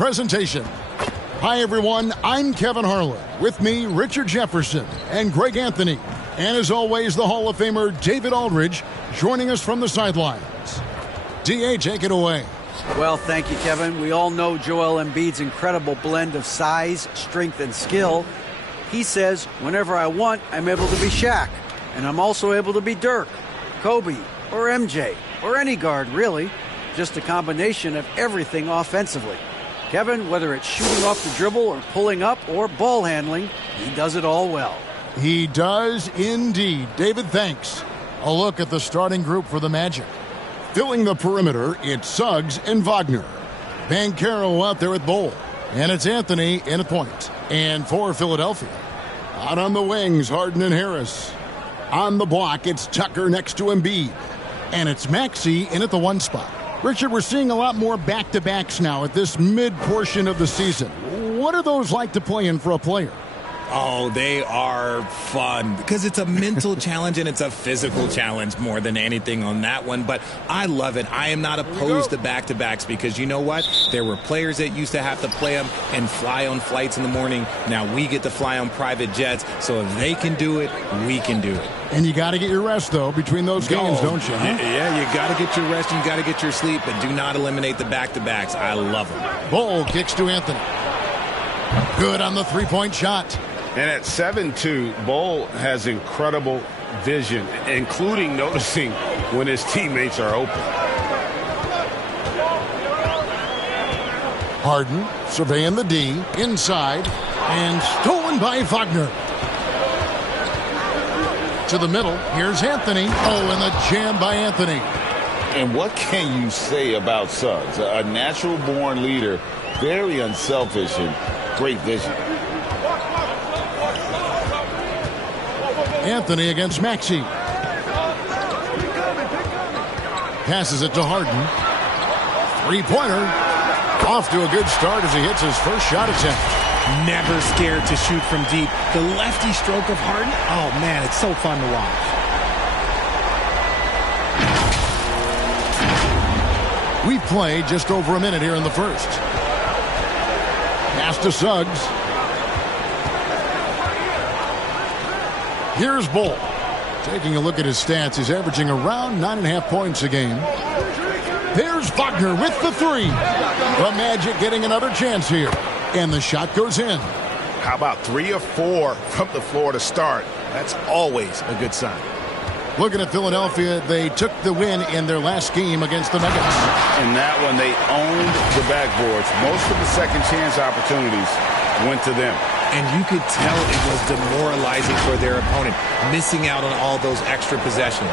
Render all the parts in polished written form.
presentation. Hi, everyone. I'm Kevin Harlan. With me, Richard Jefferson and Greg Anthony. And as always, the Hall of Famer David Aldridge joining us from the sidelines. D.A., take it away. Well, thank you, Kevin. We all know Joel Embiid's incredible blend of size, strength, and skill. He says, whenever I want, I'm able to be Shaq. And I'm also able to be Dirk, Kobe, or MJ, or any guard, really. Just a combination of everything offensively. Kevin, whether it's shooting off the dribble or pulling up or ball handling, he does it all well. He does indeed. David, thanks. A look at the starting group for the Magic. Filling the perimeter, it's Suggs and Wagner. Banchero out there at Bol. And it's Anthony in at point. And for Philadelphia, out on the wings, Harden and Harris. On the block, it's Tucker next to Embiid. And it's Maxey in at the one spot. Richard, we're seeing a lot more back-to-backs now at this mid-portion of the season. What are those like to play in for a player? Oh, they are fun because it's a mental challenge and it's a physical challenge more than anything on that one. But I love it. I am not opposed to back-to-backs because you know what? There were players that used to have to play them and fly on flights in the morning. Now we get to fly on private jets. So if they can do it, we can do it. And you got to get your rest, though, between those games, don't you? Huh? Yeah, you got to get your rest and you got to get your sleep, but do not eliminate the back-to-backs. I love them. Bol kicks to Anthony. Good on the three-point shot. And at 7'2", Bol has incredible vision, including noticing when his teammates are open. Harden surveying the D, inside, and stolen by Wagner. To the middle, here's Anthony. Oh, and the jam by Anthony. And what can you say about Suggs? A natural-born leader, very unselfish and great vision. Anthony against Maxey. Passes it to Harden. Three-pointer. Off to a good start as he hits his first shot attempt. Never scared to shoot from deep. The lefty stroke of Harden, oh man, it's so fun to watch. We played just over a minute here in the first. Pass to Suggs. Here's Bol. Taking a look at his stats, he's averaging around 9.5 points a game. There's Wagner with the three. The Magic getting another chance here. And the shot goes in. How about 3 or 4 from the floor to start? That's always a good sign. Looking at Philadelphia, they took the win in their last game against the Nuggets. In that one, they owned the backboards. Most of the second chance opportunities went to them. And you could tell it was demoralizing for their opponent, missing out on all those extra possessions.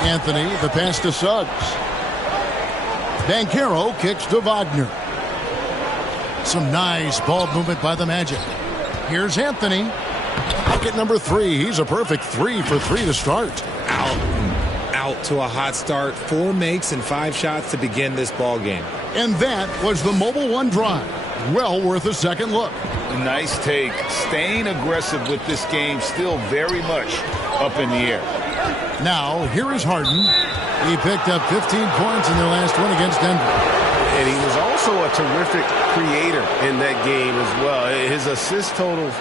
Anthony, the pass to Suggs. Banchero kicks to Wagner. Some nice ball movement by the Magic. Here's Anthony. Bucket number 3. He's a perfect 3 for 3 to start. Out to a hot start. 4 makes and 5 shots to begin this ball game. And that was the Mobile One drive. Well worth a second look. Nice take. Staying aggressive with this game, still very much up in the air. Now, here is Harden. He picked up 15 points in their last win against Denver. And he was also a terrific creator in that game as well. His assist totals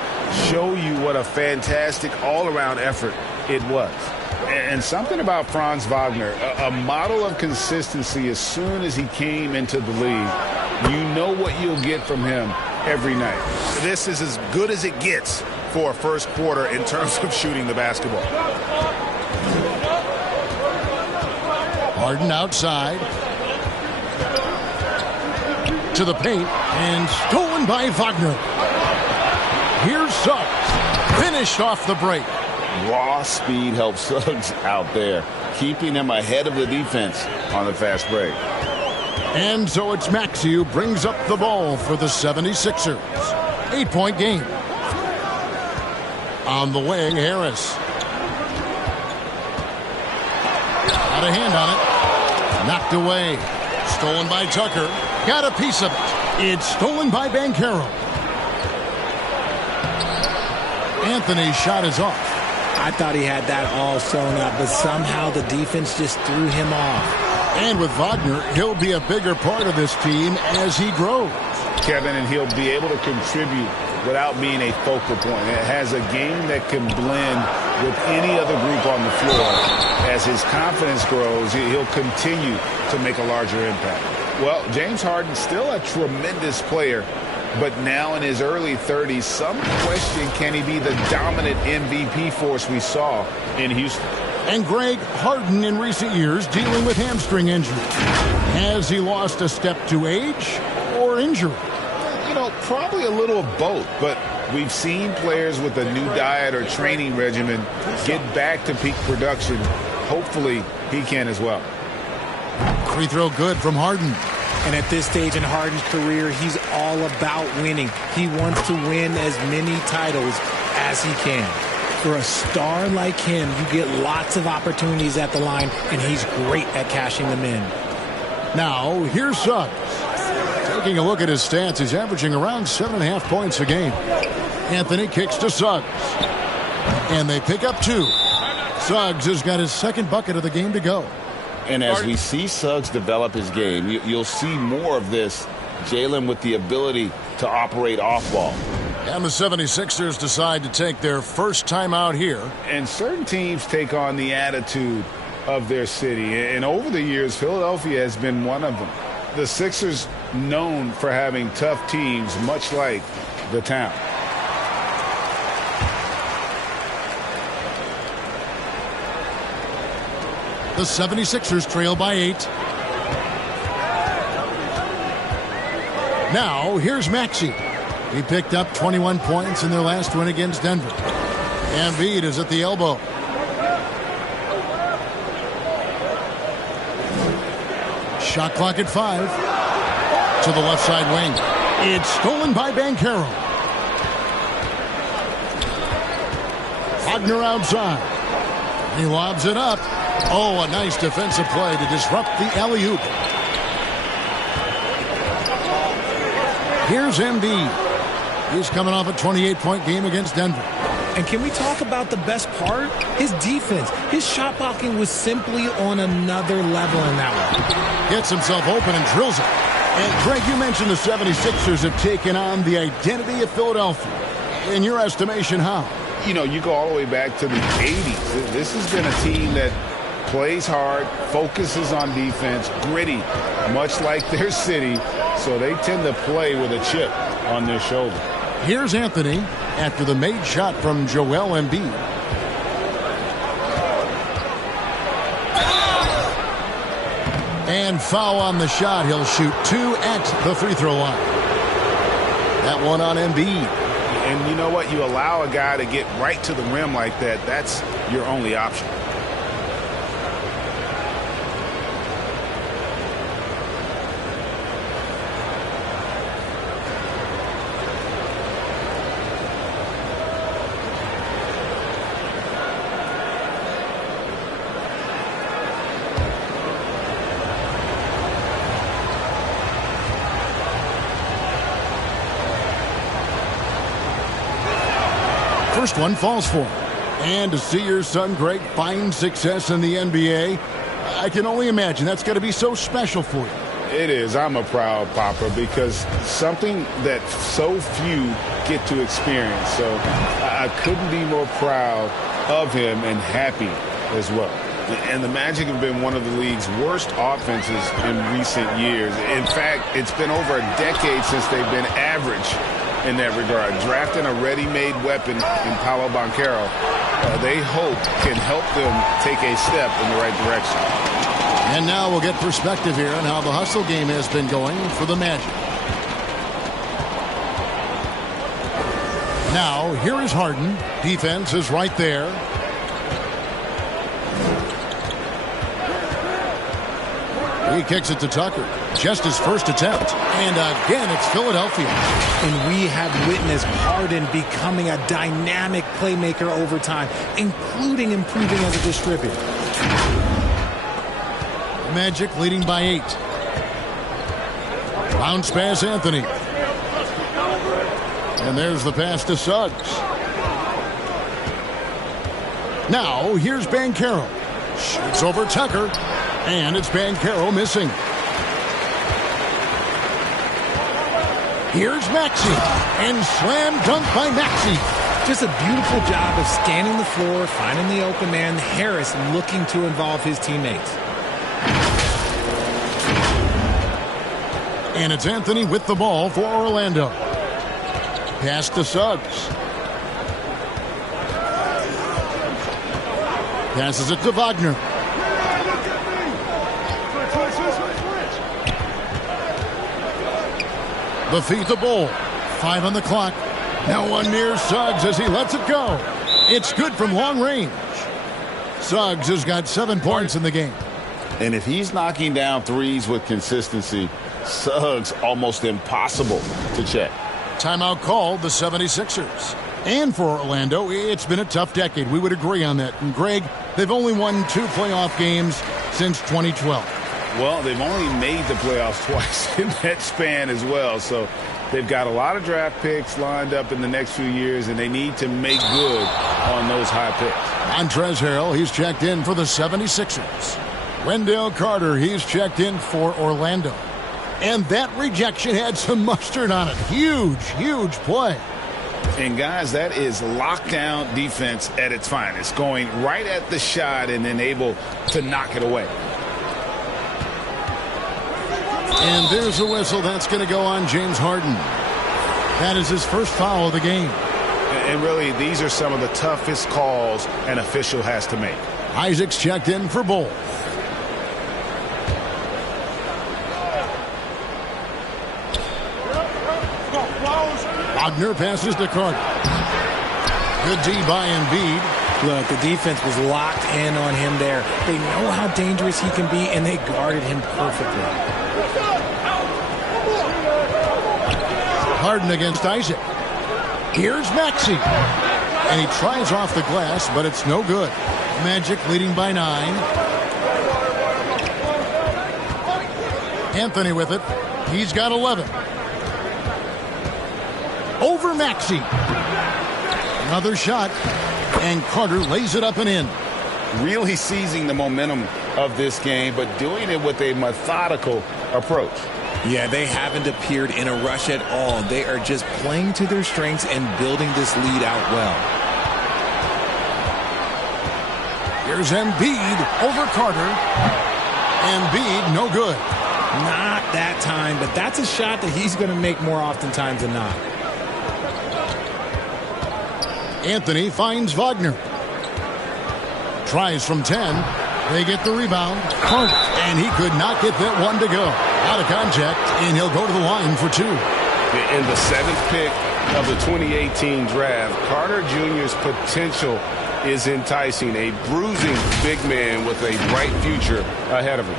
show you what a fantastic all-around effort it was. And something about Franz Wagner, a model of consistency as soon as he came into the league. You know what you'll get from him every night. This is as good as it gets for a first quarter in terms of shooting the basketball. Harden outside. To the paint. And stolen by Wagner. Here's Suggs. Finished off the break. Raw speed helps Suggs out there, keeping him ahead of the defense on the fast break. And so it's Maxey who brings up the ball for the 76ers. 8-point game. On the wing, Harris. Got a hand on it. Knocked away. Stolen by Tucker. Got a piece of it. It's stolen by Banchero. Anthony's shot is off. I thought he had that all sewn up, but somehow the defense just threw him off. And with Wagner, he'll be a bigger part of this team as he grows. Kevin, and he'll be able to contribute without being a focal point. It has a game that can blend with any other group on the floor. As his confidence grows, he'll continue to make a larger impact. Well, James Harden's still a tremendous player, but now in his early 30s, some question, can he be the dominant MVP force we saw in Houston? And Greg, Harden in recent years dealing with hamstring injury. Has he lost a step to age or injury? You know, probably a little of both, but we've seen players with a new diet or training regimen get back to peak production. Hopefully, he can as well. Free throw good from Harden. And at this stage in Harden's career, he's all about winning. He wants to win as many titles as he can. For a star like him, you get lots of opportunities at the line, and he's great at cashing them in. Now, here's Suggs. Taking a look at his stats, he's averaging around 7.5 points a game. Anthony kicks to Suggs. And they pick up 2. Suggs has got his second bucket of the game to go. And as we see Suggs develop his game, you'll see more of this. Jalen with the ability to operate off ball. And the 76ers decide to take their first time out here. And certain teams take on the attitude of their city. And over the years, Philadelphia has been one of them. The Sixers known for having tough teams, much like the town. The 76ers trail by 8. Now, here's Maxey. He picked up 21 points in their last win against Denver. Embiid is at the elbow. Shot clock at 5. To the left side wing. It's stolen by Banchero. Wagner outside. He lobs it up. Oh, a nice defensive play to disrupt the alley-oop. Here's Embiid. He's coming off a 28-point game against Denver. And can we talk about the best part? His defense. His shot blocking was simply on another level in that one. Gets himself open and drills it. And Greg, you mentioned the 76ers have taken on the identity of Philadelphia. In your estimation, how? You know, you go all the way back to the 80s. This has been a team that plays hard, focuses on defense, gritty, much like their city. So they tend to play with a chip on their shoulder. Here's Anthony after the made shot from Joel Embiid. And foul on the shot. He'll shoot 2 at the free throw line. That one on Embiid. And you know what? You allow a guy to get right to the rim like that. That's your only option. First one falls for him. And to see your son Greg find success in the NBA, I can only imagine that's going to be so special for you. It is. I'm a proud papa because something that so few get to experience. So I couldn't be more proud of him and happy as well. And the Magic have been one of the league's worst offenses in recent years. In fact, it's been over a decade since they've been average in that regard. Drafting a ready-made weapon in Paolo Banchero, they hope can help them take a step in the right direction. And now we'll get perspective here on how the hustle game has been going for the Magic. Now, here is Harden. Defense is right there. He kicks it to Tucker. Just his first attempt. And again, it's Philadelphia. And we have witnessed Harden becoming a dynamic playmaker over time, including improving as a distributor. Magic leading by 8. Bounce pass, Anthony. And there's the pass to Suggs. Now, here's Banchero. Shoots over Tucker. And it's Banchero missing. Here's Maxey. And slam dunk by Maxey. Just a beautiful job of scanning the floor, finding the open man. Harris looking to involve his teammates. And it's Anthony with the ball for Orlando. Pass to Suggs. Passes it to Wagner. The feed the ball. 5 on the clock. Now one near Suggs as he lets it go. It's good from long range. Suggs has got 7 points in the game. And if he's knocking down threes with consistency, Suggs almost impossible to check. Timeout called the 76ers. And for Orlando, it's been a tough decade. We would agree on that. And Greg, they've only won 2 playoff games since 2012. Well, they've only made the playoffs twice in that span as well. So they've got a lot of draft picks lined up in the next few years, and they need to make good on those high picks. Montrezl Harrell, he's checked in for the 76ers. Wendell Carter, he's checked in for Orlando. And that rejection had some mustard on it. Huge, huge play. And, guys, that is lockdown defense at its finest, going right at the shot and then able to knock it away. And there's a whistle. That's going to go on James Harden. That is his first foul of the game. And really, these are some of the toughest calls an official has to make. Isaac's checked in for Bull. Wagner passes to Carter. Good D by Embiid. Look, the defense was locked in on him there. They know how dangerous he can be, and they guarded him perfectly. Harden against Isaac. Here's Maxey. And he tries off the glass, but it's no good. Magic leading by 9. Anthony with it. He's got 11. Over Maxey. Another shot. And Carter lays it up and in. Really seizing the momentum of this game, but doing it with a methodical approach. Yeah, they haven't appeared in a rush at all. They are just playing to their strengths and building this lead out well. Here's Embiid over Carter. Embiid, no good. Not that time, but that's a shot that he's going to make more oftentimes than not. Anthony finds Wagner. Tries from 10. They get the rebound. Carter. And he could not get that one to go. Out of contact, and he'll go to the line for 2. In the 7th pick of the 2018 draft, Carter Jr.'s potential is enticing. A bruising big man with a bright future ahead of him.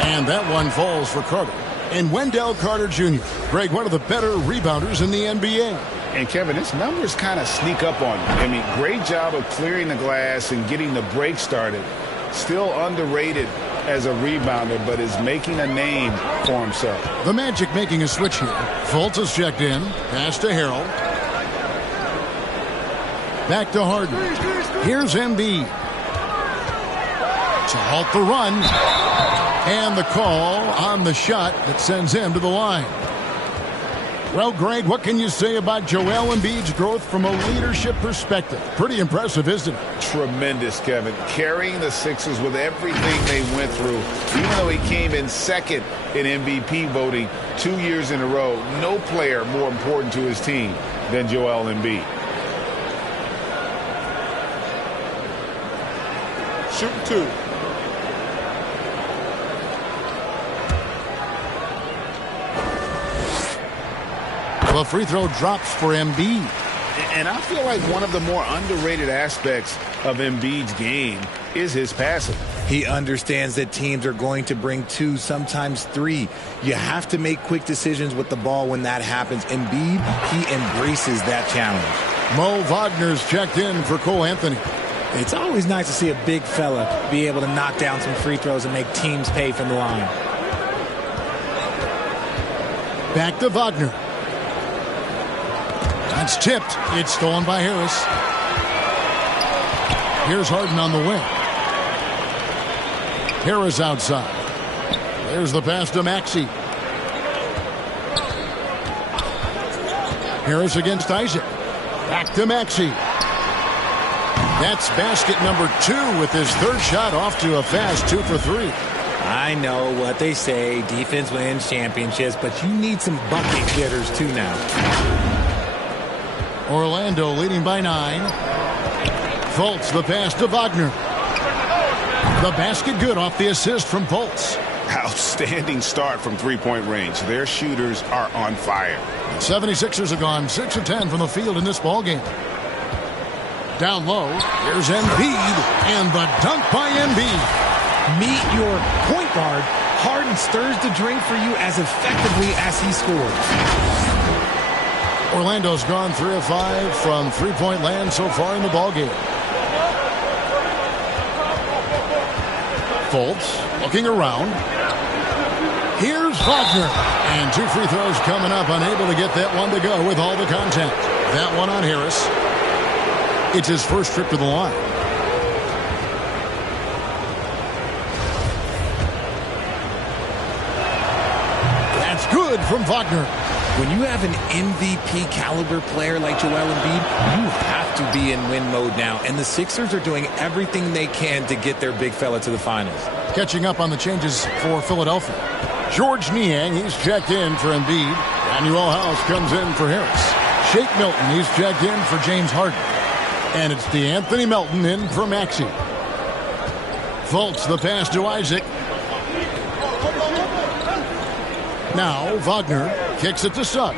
And that one falls for Carter. And Wendell Carter Jr., Greg, one of the better rebounders in the NBA. And, Kevin, his numbers kind of sneak up on you. I mean, great job of clearing the glass and getting the break started. Still underrated as a rebounder, but is making a name for himself. The Magic making a switch here. Fultz is checked in. Pass to Harrell. Back to Harden. Here's Embiid. To halt the run. And the call on the shot that sends him to the line. Well, Greg, what can you say about Joel Embiid's growth from a leadership perspective? Pretty impressive, isn't it? Tremendous, Kevin. Carrying the Sixers with everything they went through. Even though he came in second in MVP voting 2 years in a row, no player more important to his team than Joel Embiid. Shooting 2. The free throw drops for Embiid. And I feel like one of the more underrated aspects of Embiid's game is his passing. He understands that teams are going to bring 2, sometimes 3. You have to make quick decisions with the ball when that happens. Embiid, he embraces that challenge. Mo Wagner's checked in for Cole Anthony. It's always nice to see a big fella be able to knock down some free throws and make teams pay from the line. Back to Wagner. That's tipped. It's stolen by Harris. Here's Harden on the wing. Harris outside. There's the pass to Maxey. Harris against Isaac. Back to Maxey. That's basket number 2 with his third shot off to a fast 2 for 3. I know what they say, defense wins championships, but you need some bucket getters too now. Orlando leading by 9. Fultz the pass to Wagner. The basket good off the assist from Fultz. Outstanding start from three-point range. Their shooters are on fire. 76ers have gone 6 of 10 from the field in this ballgame. Down low, here's Embiid, and the dunk by Embiid. Meet your point guard. Harden stirs the drink for you as effectively as he scores. Orlando's gone 3 of 5 from three-point land so far in the ballgame. Fultz looking around. Here's Wagner. And 2 free throws coming up, unable to get that one to go with all the contact. That one on Harris. It's his first trip to the line. That's good from Wagner. When you have an MVP caliber player like Joel Embiid, you have to be in win mode now. And the Sixers are doing everything they can to get their big fella to the finals. Catching up on the changes for Philadelphia. George Niang, he's checked in for Embiid. Daniel House comes in for Harris. Shake Milton, he's checked in for James Harden. And it's DeAnthony Melton in for Maxey. Fultz the pass to Isaac. Now Wagner kicks it to Suggs.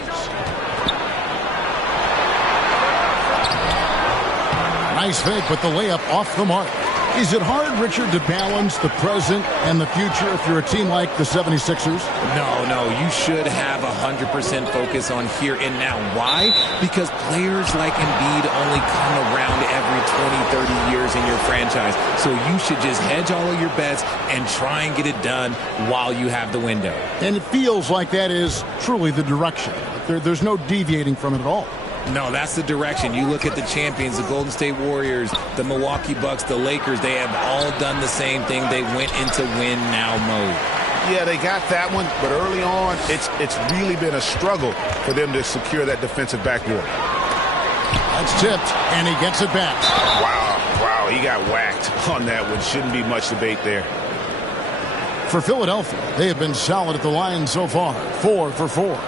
Nice fake, but the layup off the mark. Is it hard, Richard, to balance the present and the future if you're a team like the 76ers? No, you should have 100% focus on here and now. Why? Because players like Embiid only come around every 20, 30 years in your franchise. So you should just hedge all of your bets and try and get it done while you have the window. And it feels like that is truly the direction. There's no deviating from it at all. No, that's the direction. You look at the champions, the Golden State Warriors, the Milwaukee Bucks, the Lakers. They have all done the same thing. They went into win now mode. Yeah, they got that one, but early on, it's really been a struggle for them to secure that defensive backboard. That's tipped, and he gets it back. Wow, he got whacked on that one. Shouldn't be much debate there. For Philadelphia, they have been solid at the line so far. 4 for 4.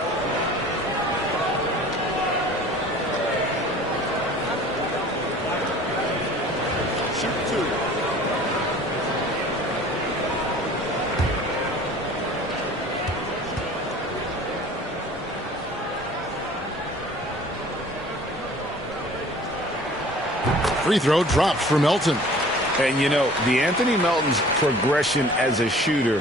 Free throw drops for Melton. And, you know, DeAnthony Melton's progression as a shooter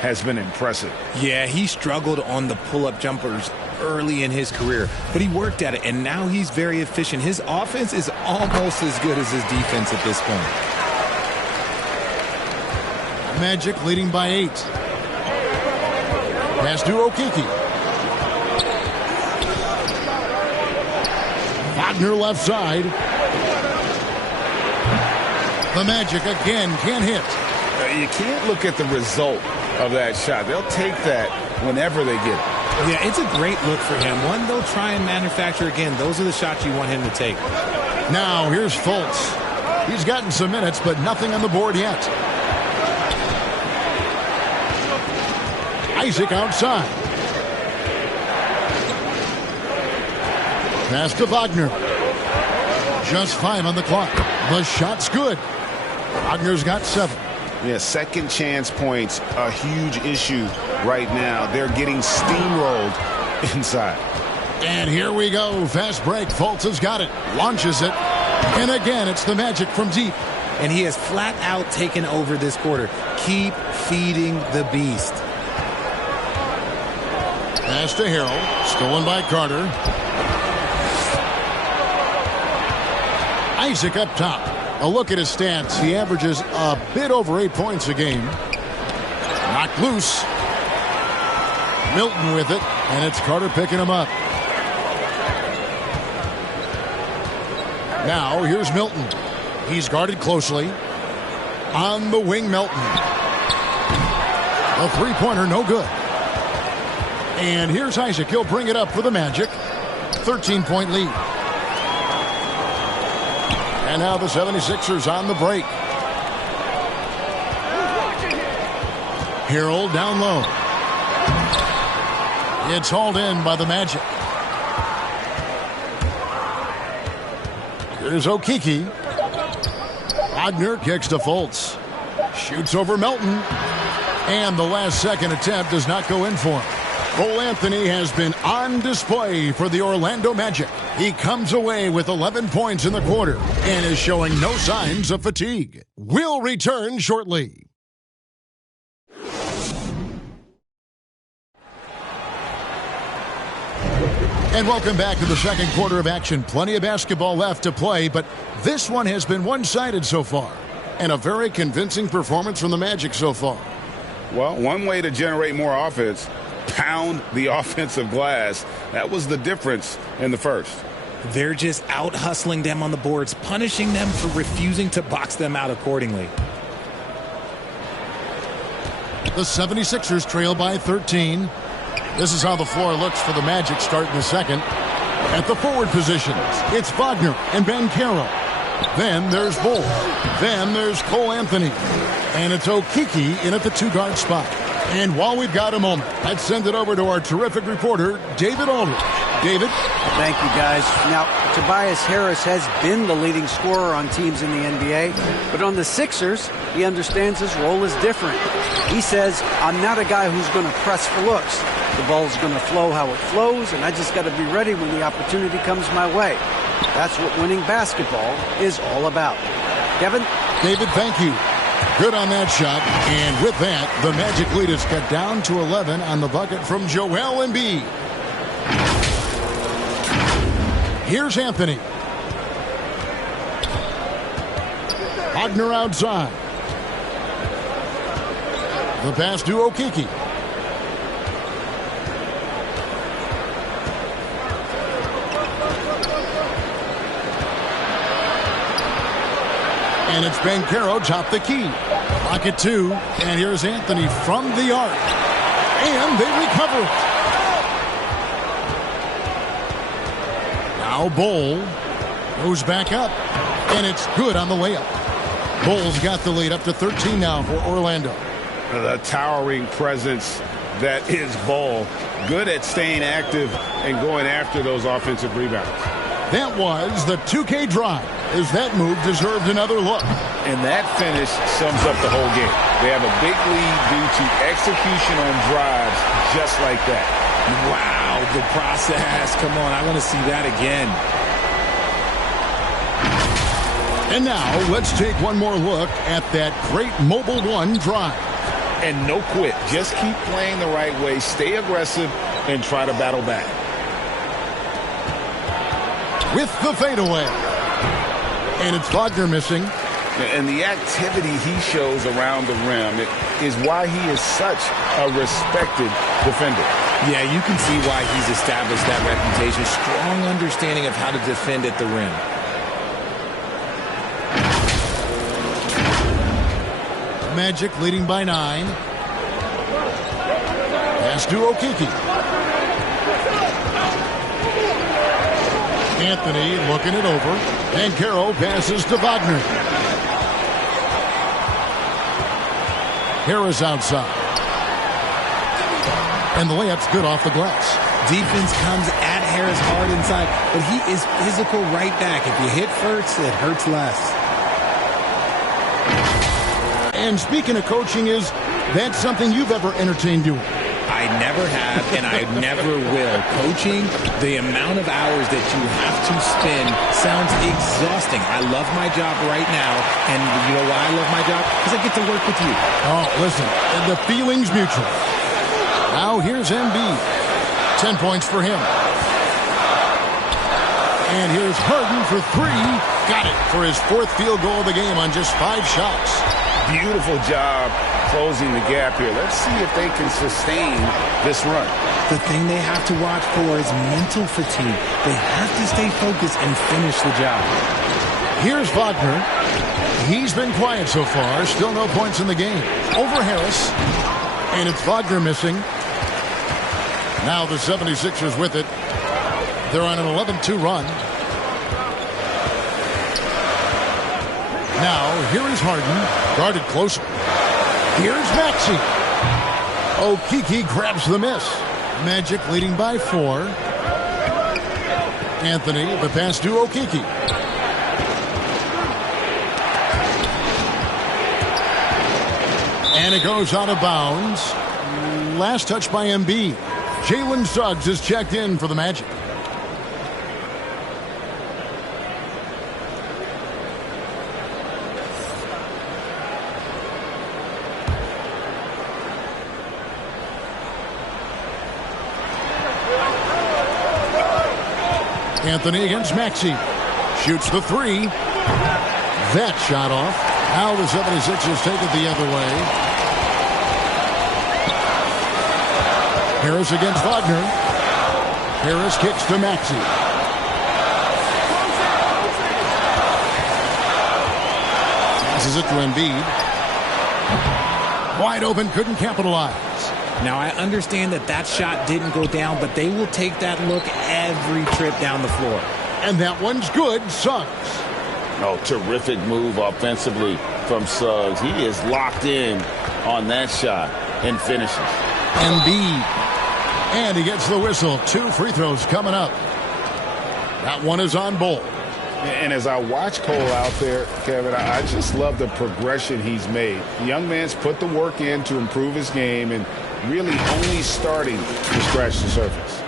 has been impressive. Yeah, he struggled on the pull-up jumpers early in his career, but he worked at it, and now he's very efficient. His offense is almost as good as his defense at this point. Magic leading by 8. Pass to Okeke. Wagner left side. The Magic again can't hit. You can't look at the result of that shot. They'll take that whenever they get it. Yeah, it's a great look for him. One they'll try and manufacture again. Those are the shots you want him to take. Now here's Fultz. He's gotten some minutes, but nothing on the board yet. Isaac outside. Pass to Wagner. Just 5 on the clock. The shot's good. Wagner's got 7. Yeah, second chance points, a huge issue right now. They're getting steamrolled inside. And here we go. Fast break. Fultz has got it. Launches it. And again, it's the Magic from deep. And he has flat out taken over this quarter. Keep feeding the beast. Pass to Harrell. Stolen by Carter. Isaac up top. A look at his stats. He averages a bit over 8 points a game. Knocked loose. Milton with it. And it's Carter picking him up. Now, here's Milton. He's guarded closely. On the wing, Milton. A three-pointer, no good. And here's Isaac. He'll bring it up for the Magic. 13-point lead. And now the 76ers on the break. Harold down low. It's hauled in by the Magic. Here's Okeke. Wagner kicks to Fultz. Shoots over Melton. And the last second attempt does not go in for him. Cole Anthony has been on display for the Orlando Magic. He comes away with 11 points in the quarter and is showing no signs of fatigue. We'll return shortly. And welcome back to the second quarter of action. Plenty of basketball left to play, but this one has been one-sided so far. And a very convincing performance from the Magic so far. Well, one way to generate more offense, pound the offensive glass. That was the difference in the first. They're just out-hustling them on the boards, punishing them for refusing to box them out accordingly. The 76ers trail by 13. This is how the floor looks for the Magic starting the second. At the forward positions, it's Wagner and Banchero. Then there's Bull. Then there's Cole Anthony. And it's Okeke in at the two-guard spot. And while we've got a moment, let's send it over to our terrific reporter, David Aldridge. David? Thank you, guys. Now, Tobias Harris has been the leading scorer on teams in the NBA, but on the Sixers, he understands his role is different. He says, I'm not a guy who's going to press for looks. The ball's going to flow how it flows, and I just got to be ready when the opportunity comes my way. That's what winning basketball is all about. Kevin? David, thank you. Good on that shot. And with that, the Magic lead is cut down to 11 on the bucket from Joel Embiid. Here's Anthony. Wagner outside. The pass to Okeke. And it's Banchero top the key. Pocket two. And here's Anthony from the arc. And they recover it. Now Bull goes back up. And it's good on the layup. Bull's got the lead up to 13 now for Orlando. The towering presence that is Bull. Good at staying active and going after those offensive rebounds. That was the 2K drive, as that move deserved another look. And that finish sums up the whole game. They have a big lead due to execution on drives just like that. Wow, the process. Come on, I want to see that again. And now, let's take one more look at that great Mobile One drive. And no quit. Just keep playing the right way, stay aggressive, and try to battle back. With the fadeaway. And it's Wagner missing. And the activity he shows around the rim is why he is such a respected defender. Yeah, you can see why he's established that reputation. Strong understanding of how to defend at the rim. Magic leading by 9. Pass to Okeke. Anthony looking it over. And Banchero passes to Wagner. Harris outside. And the layup's good off the glass. Defense comes at Harris hard inside, but he is physical right back. If you hit first, it hurts less. And speaking of coaching, is that something you've ever entertained doing? I never have, and I never will. Coaching, the amount of hours that you have to spend sounds exhausting. I love my job right now, and you know why I love my job? Because I get to work with you. Oh, listen, the feeling's mutual. Now here's Embiid. 10 points for him. And here's Harden for 3. Got it for his 4th field goal of the game on just 5 shots. Beautiful job closing the gap here. Let's see if they can sustain this run. The thing they have to watch for is mental fatigue. They have to stay focused and finish the job. Here's Wagner. He's been quiet so far. Still no points in the game. Over Harris. And it's Wagner missing. Now the 76ers with it. They're on an 11-2 run. Now, here is Harden. Guarded closer. Here's Maxey. Okeke grabs the miss. Magic leading by 4. Anthony, the pass to Okeke. And it goes out of bounds. Last touch by Embiid. Jalen Suggs is checked in for the Magic. Anthony against Maxey. Shoots the 3. That shot off. Now the 76ers take it the other way. Harris against Wagner. Harris kicks to Maxey. Passes it to Embiid. Wide open, couldn't capitalize. Now, I understand that shot didn't go down, but they will take that look every trip down the floor. And that one's good. Suggs. Oh, terrific move offensively from Suggs. He is locked in on that shot and finishes. Embiid. And he gets the whistle. 2 free throws coming up. That one is on Bol. And as I watch Cole out there, Kevin, I just love the progression he's made. The young man's put the work in to improve his game and really only starting to scratch the surface.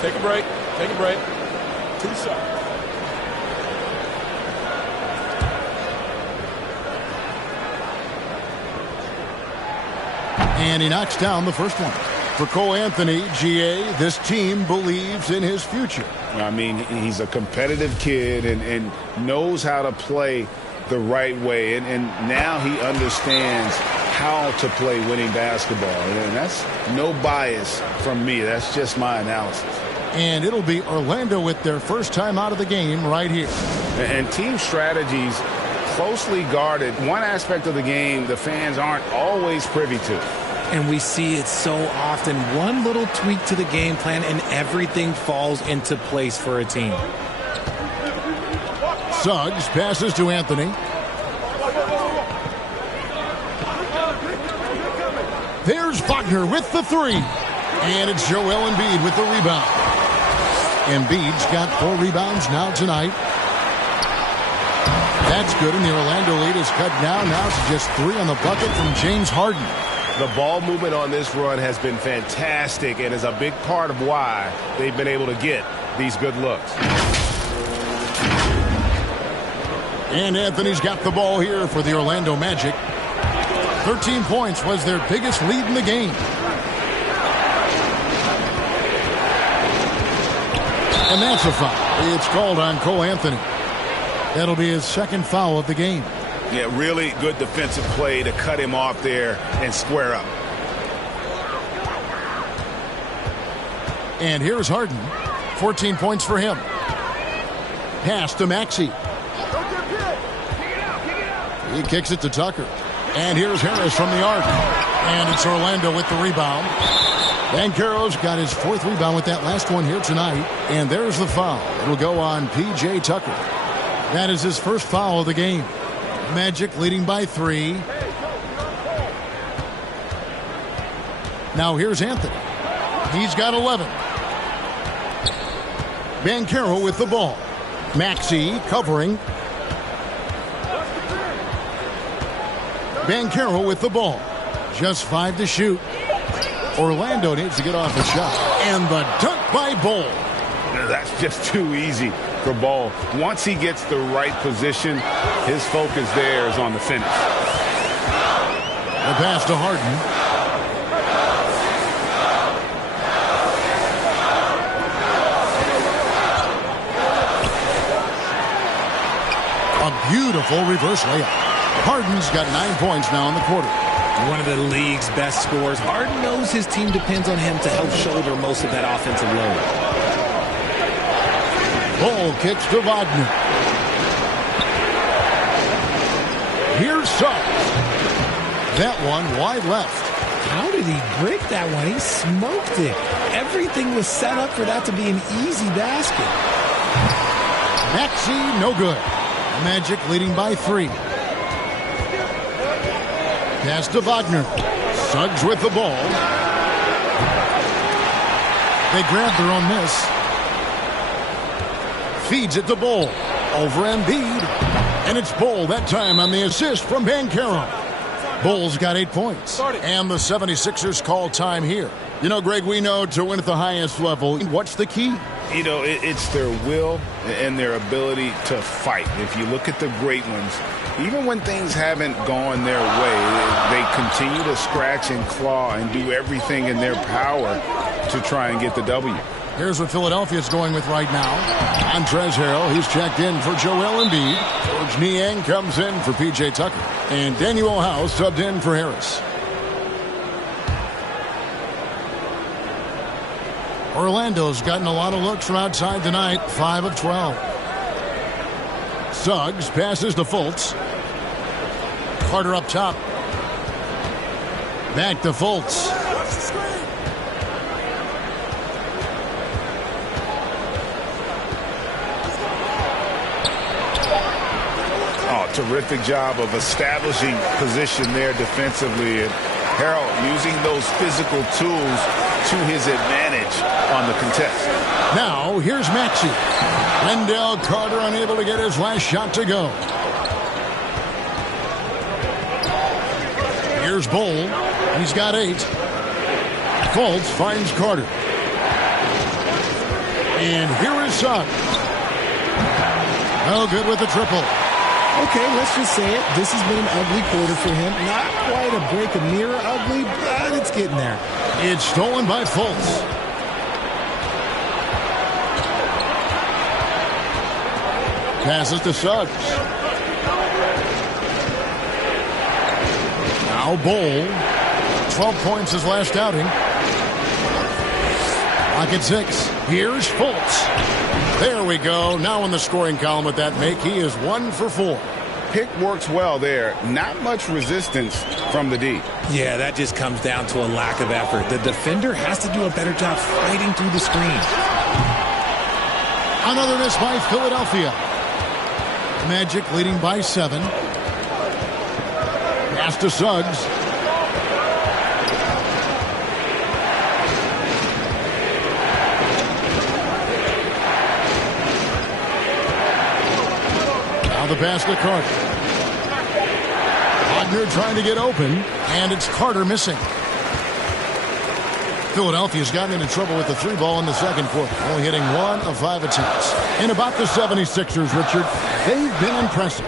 Take a break. Take a break. 2 shots. And he knocks down the first one. For Cole Anthony, GA, this team believes in his future. I mean, he's a competitive kid and knows how to play the right way. And now he understands how to play winning basketball. And that's no bias from me. That's just my analysis. And it'll be Orlando with their first time out of the game right here. And team strategies closely guarded. One aspect of the game the fans aren't always privy to. And we see it so often. One little tweak to the game plan and everything falls into place for a team. Suggs passes to Anthony. There's Wagner with the 3. And it's Joel Embiid with the rebound. Embiid's got 4 rebounds now tonight. That's good, and the Orlando lead is cut down now to just 3 on the bucket from James Harden. The ball movement on this run has been fantastic and is a big part of why they've been able to get these good looks. And Anthony's got the ball here for the Orlando Magic. 13 points was their biggest lead in the game. And that's a foul. It's called on Cole Anthony. That'll be his second foul of the game. Yeah, really good defensive play to cut him off there and square up. And here's Harden. 14 points for him. Pass to Maxey. He kicks it to Tucker. And here's Harris from the arc. And it's Orlando with the rebound. Banchero's got his 4th rebound with that last one here tonight. And there's the foul. It'll go on P.J. Tucker. That is his first foul of the game. Magic leading by 3. Now here's Anthony. He's got 11. Banchero with the ball. Maxey covering. Banchero with the ball. Just 5 to shoot. Orlando needs to get off a shot. And the dunk by Bol. That's just too easy for Bol. Once he gets the right position, his focus there is on the finish. The pass to Harden. A beautiful reverse layup. Harden's got 9 points now in the quarter. One of the league's best scorers. Harden knows his team depends on him to help shoulder most of that offensive load. Bull kicks to Wagner. Here's Suggs. That one wide left. How did he break that one? He smoked it. Everything was set up for that to be an easy basket. Maxey, no good. Magic leading by 3. Pass to Wagner. Suggs with the ball. They grab their own miss. Feeds it to Bull. Over Embiid. And it's Bull that time on the assist from Banchero. Bull's got 8 points. And the 76ers call time here. You know, Greg, we know to win at the highest level, what's the key? You know, it's their will and their ability to fight. If you look at the great ones, even when things haven't gone their way, they continue to scratch and claw and do everything in their power to try and get the W. Here's what Philadelphia's going with right now. Montrezl Harrell, he's checked in for Joel Embiid. George Niang comes in for P.J. Tucker. And Daniel House subbed in for Harris. Orlando's gotten a lot of looks from outside tonight, 5 of 12. Suggs passes to Fultz. Carter up top. Back to Fultz. Terrific job of establishing position there defensively. And Harrell using those physical tools to his advantage on the contest. Now, here's Maxey. Wendell Carter unable to get his last shot to go. Here's Bull. He's got 8. Fultz finds Carter. And here is Suggs. Well, good with the triple. Okay, let's just say it. This has been an ugly quarter for him. Not quite a break a mirror ugly, but it's getting there. It's stolen by Fultz. Passes to Suggs. Now Bull. 12 points his last outing. Lock at 6. Here's Fultz. There we go. Now in the scoring column with that make, he is 1 for 4. Pick works well there. Not much resistance from the D. Yeah, that just comes down to a lack of effort. The defender has to do a better job fighting through the screen. Another miss by Philadelphia. Magic leading by 7. Pass to Suggs. The pass to Carter. Wagner trying to get open, and it's Carter missing. Philadelphia's gotten into trouble with the 3 ball in the second quarter, only hitting 1 of 5 attempts. And about the 76ers, Richard, they've been impressive.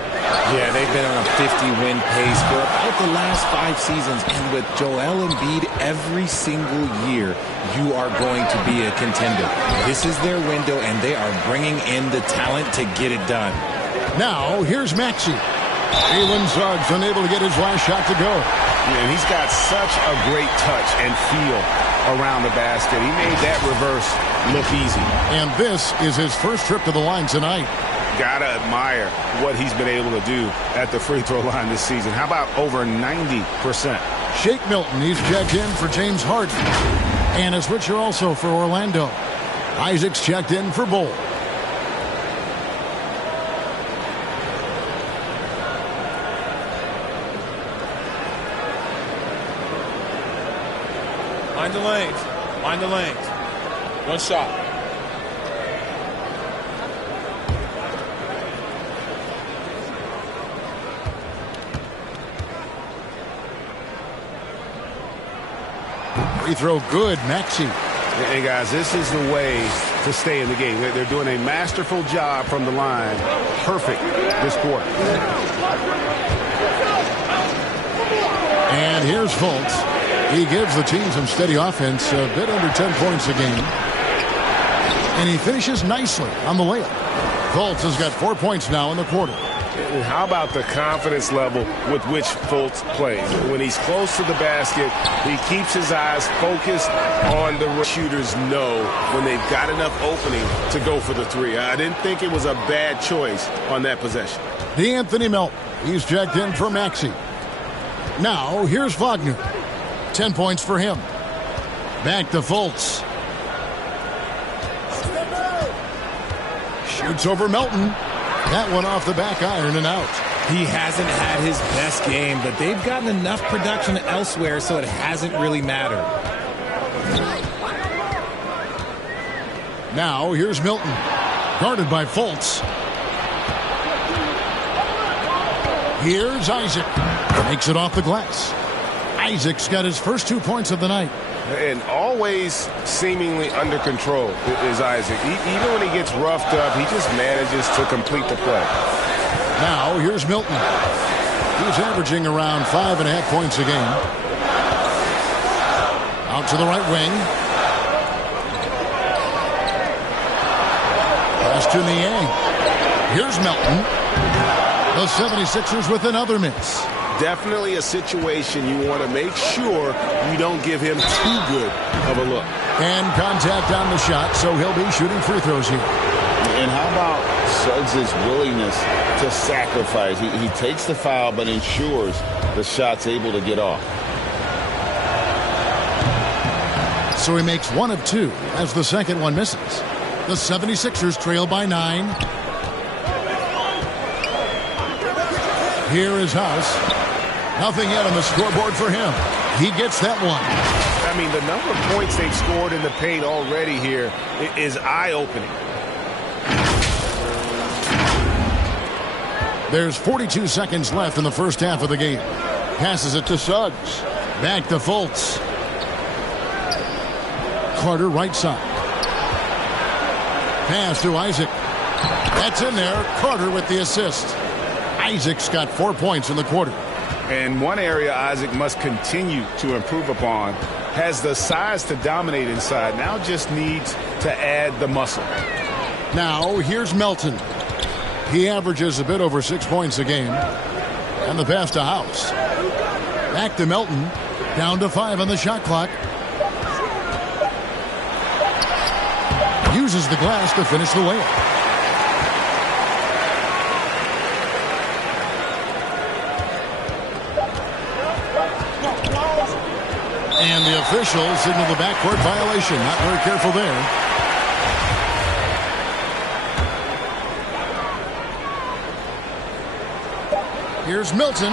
Yeah, they've been on a 50-win pace for about the last 5 seasons. And with Joel Embiid every single year, you are going to be a contender. This is their window, and they are bringing in the talent to get it done. Now, here's Maxey. Jalen Suggs unable to get his last shot to go. And he's got such a great touch and feel around the basket. He made that reverse look easy. And this is his first trip to the line tonight. Gotta admire what he's been able to do at the free throw line this season. How about over 90%? Shake Milton, he's checked in for James Harden. And a switcher also for Orlando. Isaac's checked in for Bull. Mind the lanes. Mind the lanes. One shot. Free throw good, Maxey. Hey, guys, this is the way to stay in the game. They're doing a masterful job from the line. Perfect this quarter. And here's Fultz. He gives the team some steady offense, a bit under 10 points a game. And he finishes nicely on the layup. Fultz has got 4 points now in the quarter. And how about the confidence level with which Fultz plays? When he's close to the basket, he keeps his eyes focused on the shooters know when they've got enough opening to go for the three. I didn't think it was a bad choice on that possession. DeAnthony Melton. He's checked in for Maxey. Now, here's Wagner. 10 points for him. Back to Fultz. Shoots over Melton. That one off the back iron and out. He hasn't had his best game, but they've gotten enough production elsewhere, so it hasn't really mattered. Now, here's Milton. Guarded by Fultz. Here's Isaac. Makes it off the glass. Isaac's got his first 2 points of the night. And always seemingly under control is Isaac. Even when he gets roughed up, he just manages to complete the play. Now, here's Milton. He's averaging around 5.5 points a game. Out to the right wing. Pass to Niang. Here's Melton. The 76ers with another miss. Definitely a situation you want to make sure you don't give him too good of a look. And contact on the shot, so he'll be shooting free throws here. And how about Suggs' willingness to sacrifice? He takes the foul but ensures the shot's able to get off. So he makes 1 of 2 as the second one misses. The 76ers trail by 9. Here is House. Nothing yet on the scoreboard for him. He gets that one. I mean, the number of points they've scored in the paint already here is eye-opening. There's 42 seconds left in the first half of the game. Passes it to Suggs. Back to Fultz. Carter right side. Pass to Isaac. That's in there. Carter with the assist. Isaac's got 4 points in the quarter. And one area Isaac must continue to improve upon, Has the size to dominate inside. Now just needs to add the muscle. Now here's Melton. He averages a bit over 6 points a game. And the pass to House. Back to Melton. Down to 5 on the shot clock. Uses the glass to finish the layup. And the officials signal the backcourt violation. Not very careful there. Here's Milton.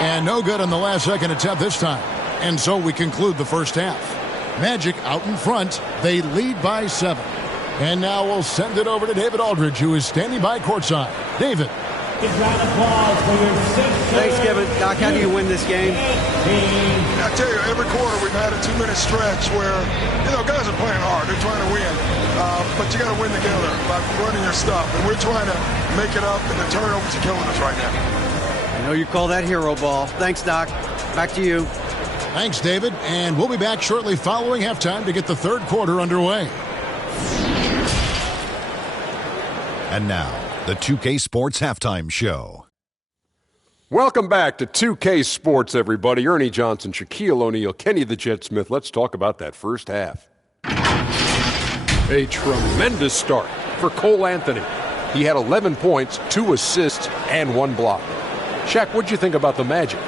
And no good on the last second attempt this time. And so we conclude the first half. Magic out in front. They lead by 7. And now we'll send it over to David Aldridge, who is standing by courtside. David. Thanks, Kevin. Doc, how do you win this game? I tell you, every quarter we've had a 2-minute stretch where, guys are playing hard. They're trying to win. But you got to win together by running your stuff. And we're trying to make it up, and the turnovers are killing us right now. I know you call that hero ball. Thanks, Doc. Back to you. Thanks, David. And we'll be back shortly following halftime to get the third quarter underway. And now, the 2K Sports Halftime Show. Welcome back to 2K Sports, everybody. Ernie Johnson, Shaquille O'Neal, Kenny the Jet Smith. Let's talk about that first half. A tremendous start for Cole Anthony. He had 11 points, 2 assists, and 1 block. Shaq, what'd you think about the Magic?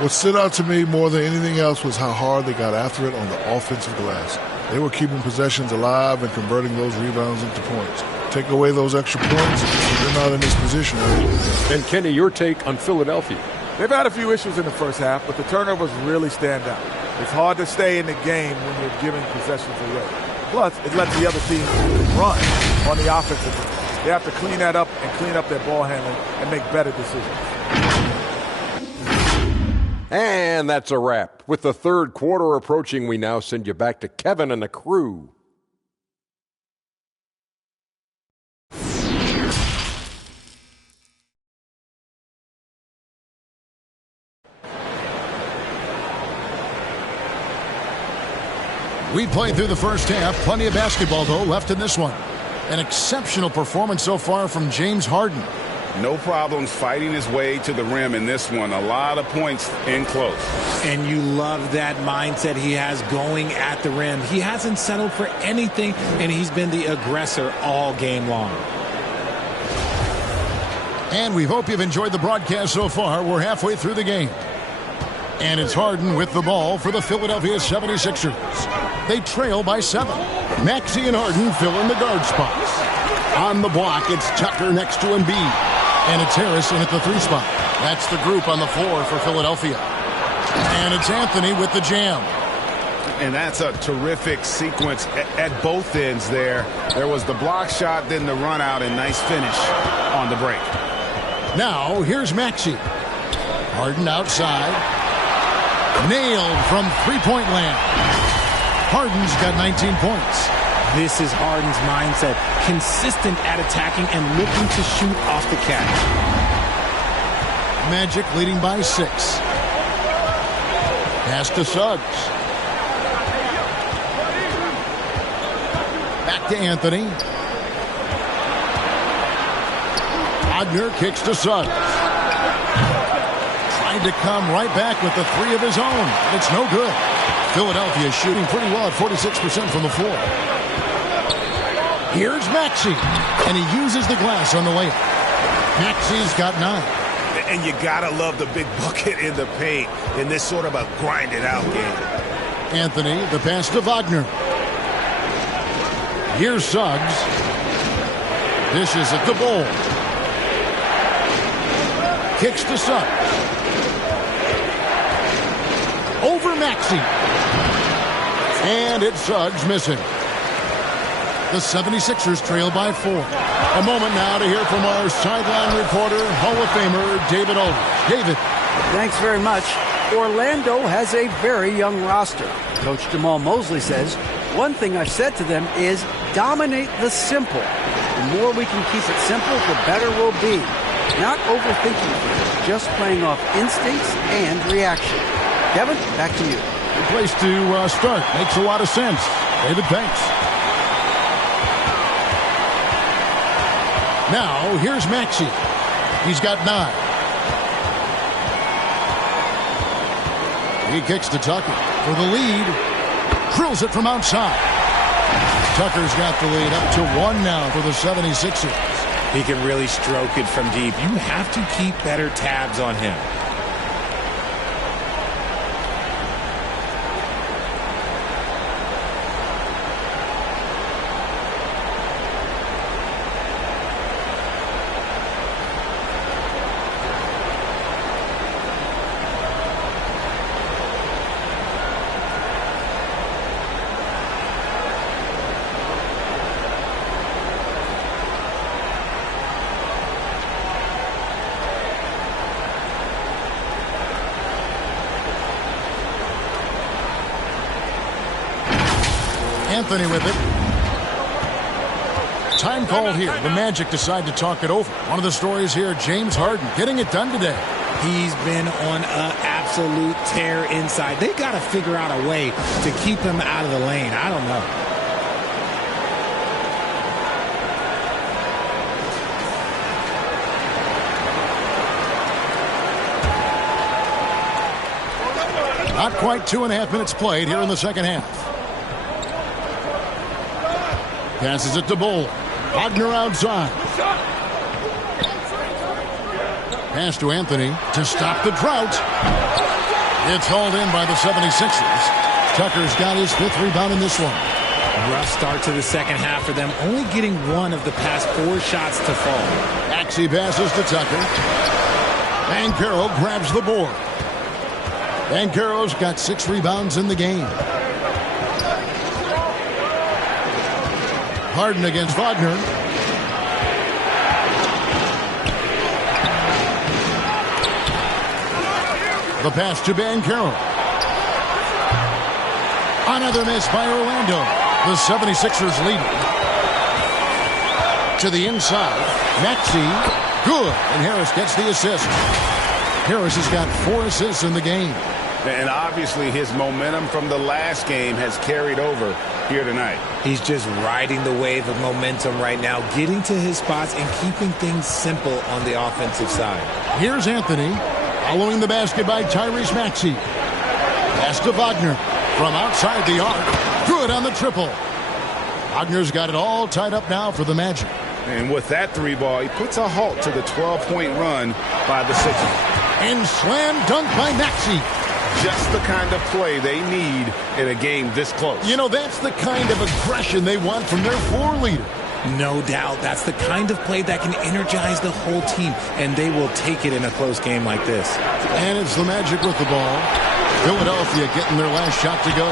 What stood out to me more than anything else was how hard they got after it on the offensive glass. They were keeping possessions alive and converting those rebounds into points. Take away those extra points, they're not in this position. And Kenny, your take on Philadelphia? They've had a few issues in the first half, but the turnovers really stand out. It's hard to stay in the game when you're giving possessions away. Plus, it lets the other team run on the offensive end. They have to clean that up and clean up their ball handling and make better decisions. And that's a wrap. With the third quarter approaching, we now send you back to Kevin and the crew. We played through the first half. Plenty of basketball, though, left in this one. An exceptional performance so far from James Harden. No problems fighting his way to the rim in this one. A lot of points in close. And you love that mindset he has going at the rim. He hasn't settled for anything, and he's been the aggressor all game long. And we hope you've enjoyed the broadcast so far. We're halfway through the game. And it's Harden with the ball for the Philadelphia 76ers. They trail by 7. Maxey and Harden fill in the guard spots. On the block, it's Tucker next to Embiid. And it's Harrison at the 3 spot. That's the group on the floor for Philadelphia. And it's Anthony with the jam. And that's a terrific sequence at both ends there. There was the block shot, then the run out, and nice finish on the break. Now, here's Maxey. Harden outside. Nailed from three-point land. Harden's got 19 points. This is Harden's mindset. Consistent at attacking and looking to shoot off the catch. Magic leading by 6. Pass to Suggs. Back to Anthony. Wagner kicks to Suggs. Tried to come right back with the 3 of his own. But it's no good. Philadelphia shooting pretty well at 46% from the floor. Here's Maxey. And he uses the glass on the layup. Maxey's got 9. And you gotta love the big bucket in the paint in this sort of a grind-it-out game. Anthony, the pass to Wagner. Here's Suggs. Dishes at the bowl. Kicks to Suggs. Over Maxey. And it's Suggs missing. The 76ers trail by 4. A moment now to hear from our sideline reporter, Hall of Famer David Aldridge. David. Thanks very much. Orlando has a very young roster. Coach Jamal Mosley says, one thing I've said to them is dominate the simple. The more we can keep it simple, the better we'll be. Not overthinking things, just playing off instincts and reaction. Kevin, back to you. Good place to start. Makes a lot of sense. David, thanks. Now, here's Maxey. He's got 9. He kicks to Tucker for the lead. Drills it from outside. Tucker's got the lead up to 1 now for the 76ers. He can really stroke it from deep. You have to keep better tabs on him. Anthony with it. Time called here. The Magic decide to talk it over. One of the stories here, James Harden getting it done today. He's been on an absolute tear inside. They got to figure out a way to keep him out of the lane. I don't know. Not quite 2.5 minutes played here in the second half. Passes it to Bull. Wagner outside. Pass to Anthony to stop the drought. It's hauled in by the 76ers. Tucker's got his 5th rebound in this one. Rough start to the second half for them, only getting 1 of the past 4 shots to fall. Maxey passes to Tucker. Banchero grabs the board. Banchero's got 6 rebounds in the game. Harden against Wagner. The pass to Banchero. Another miss by Orlando. The 76ers leading. To the inside. Maxey. Good. And Harris gets the assist. Harris has got 4 assists in the game. And obviously his momentum from the last game has carried over here tonight. He's just riding the wave of momentum right now, getting to his spots and keeping things simple on the offensive side. Here's Anthony, following the basket by Tyrese Maxey. Pass to Wagner from outside the arc. Good on the triple. Wagner's got it all tied up now for the Magic. And with that three ball, he puts a halt to the 12-point run by the Sixers. And slam dunk by Maxey. Just the kind of play they need in a game this close. You know, that's the kind of aggression they want from their floor leader. No doubt. That's the kind of play that can energize the whole team, and they will take it in a close game like this. And it's the Magic with the ball. Philadelphia getting their last shot to go.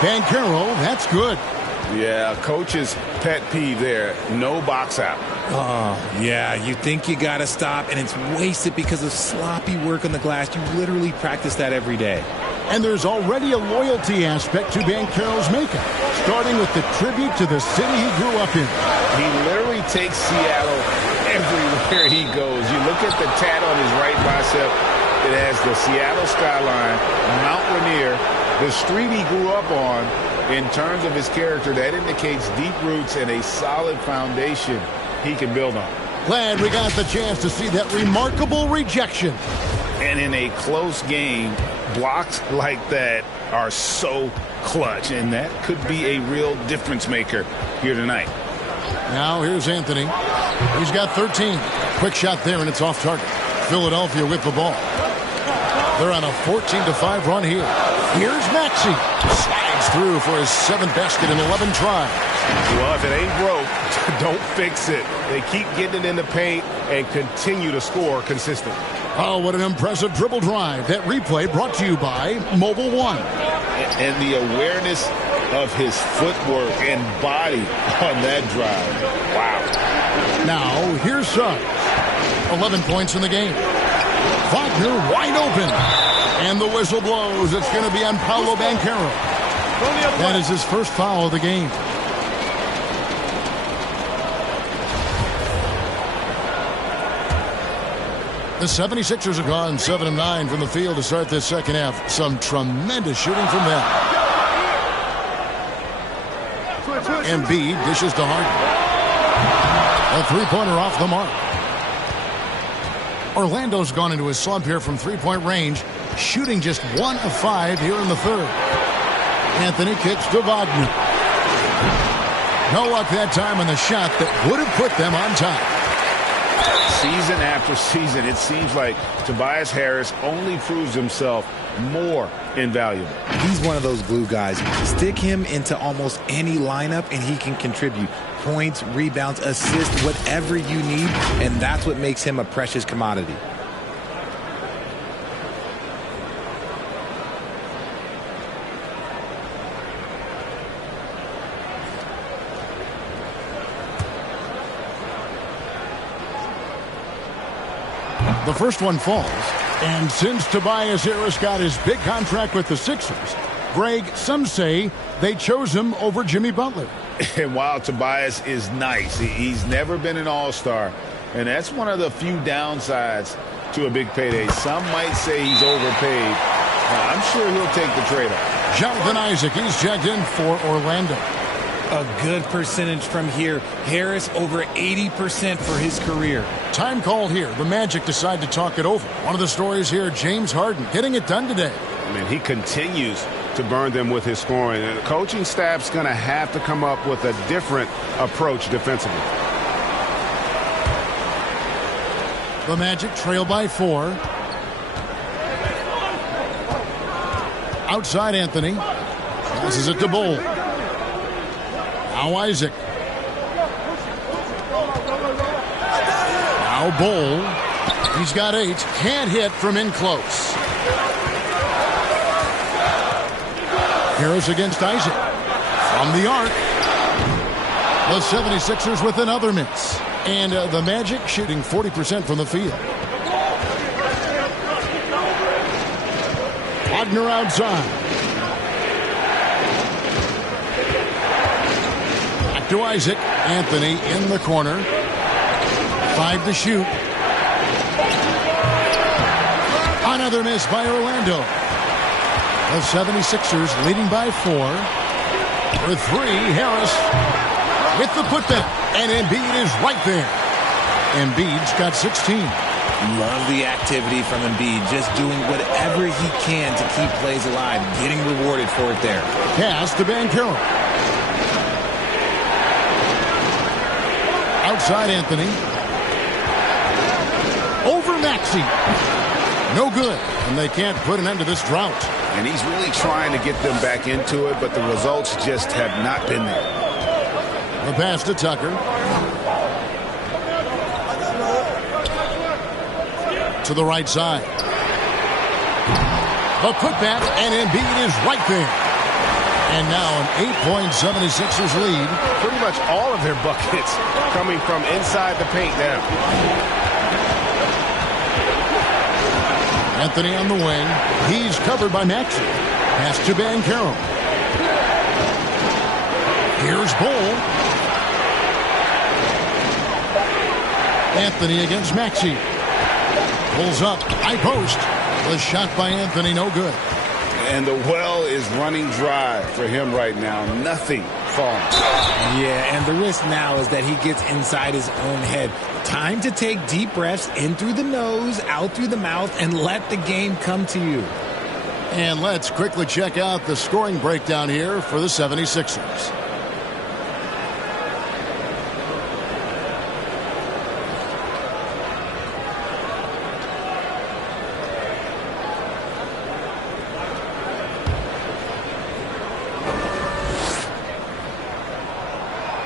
Banchero, that's good. Yeah, coach's pet peeve there. No box out. Oh, yeah, you think you got to stop, and it's wasted because of sloppy work on the glass. You literally practice that every day. And there's already a loyalty aspect to Banchero's makeup, starting with the tribute to the city he grew up in. He literally takes Seattle everywhere he goes. You look at the tat on his right bicep. It has the Seattle skyline, Mount Rainier, the street he grew up on. In terms of his character, that indicates deep roots and a solid foundation he can build on. Glad we got the chance to see that remarkable rejection. And in a close game, blocks like that are so clutch, and that could be a real difference maker here tonight. Now here's Anthony. He's got 13. Quick shot there, and it's off target. Philadelphia with the ball. They're on a 14-5 run here. Here's Maxey. Slides through for his 7th basket in 11 tries. Well, if it ain't broke, don't fix it. They keep getting it in the paint and continue to score consistently. Oh, what an impressive dribble drive. That replay brought to you by Mobile One. And the awareness of his footwork and body on that drive. Wow. Now, here's Suggs. 11 points in the game. Wagner wide open. And the whistle blows. It's going to be on Paolo Banchero. That is his first foul of the game. The 76ers have gone 7 of 9 from the field to start this second half. Some tremendous shooting from them. Embiid dishes to Harden. A three-pointer off the mark. Orlando's gone into a slump here from three-point range, shooting just 1 of 5 here in the third. Anthony kicks to Wagner. No luck that time on the shot that would have put them on top. Season after season, it seems like Tobias Harris only proves himself more invaluable. He's one of those glue guys. Stick him into almost any lineup and he can contribute. Points, rebounds, assists, whatever you need, and that's what makes him a precious commodity. The first one falls, and since Tobias Harris got his big contract with the Sixers, Greg, some say they chose him over Jimmy Butler. And while Tobias is nice, he's never been an all-star, and that's one of the few downsides to a big payday. Some might say he's overpaid. I'm sure he'll take the trade-off. Jonathan Isaac, he's checked in for Orlando. A good percentage from here. Harris over 80% for his career. Time called here. The Magic decide to talk it over. One of the stories here, James Harden getting it done today. I mean, he continues to burn them with his scoring. And the coaching staff's going to have to come up with a different approach defensively. The Magic trail by 4. Outside Anthony. Passes it to Bull. Now Isaac. Now Bull. He's got 8. Can't hit from in close. Harris against Isaac. From the arc. The 76ers with another miss. And the Magic shooting 40% from the field. Wagner outside. Back to Isaac. Anthony in the corner. 5 to shoot. Another miss by Orlando. The 76ers leading by 4. For 3, Harris with the putback. And Embiid is right there. Embiid's got 16. Love the activity from Embiid. Just doing whatever he can to keep plays alive. Getting rewarded for it there. Pass to Banchero. Outside Anthony. Over Maxey. No good. And they can't put an end to this drought. And he's really trying to get them back into it, but the results just have not been there. The pass to Tucker. To the right side. The putback, and Embiid is right there. And now an 8-point 76ers lead. Pretty much all of their buckets coming from inside the paint now. Anthony on the wing. He's covered by Maxey. Pass to Banchero. Here's Bull. Anthony against Maxey. Pulls up. High post. The shot by Anthony, no good. And the well is running dry for him right now. Nothing falling. Yeah, and the risk now is that he gets inside his own head. Time to take deep breaths in through the nose, out through the mouth, and let the game come to you. And let's quickly check out the scoring breakdown here for the 76ers.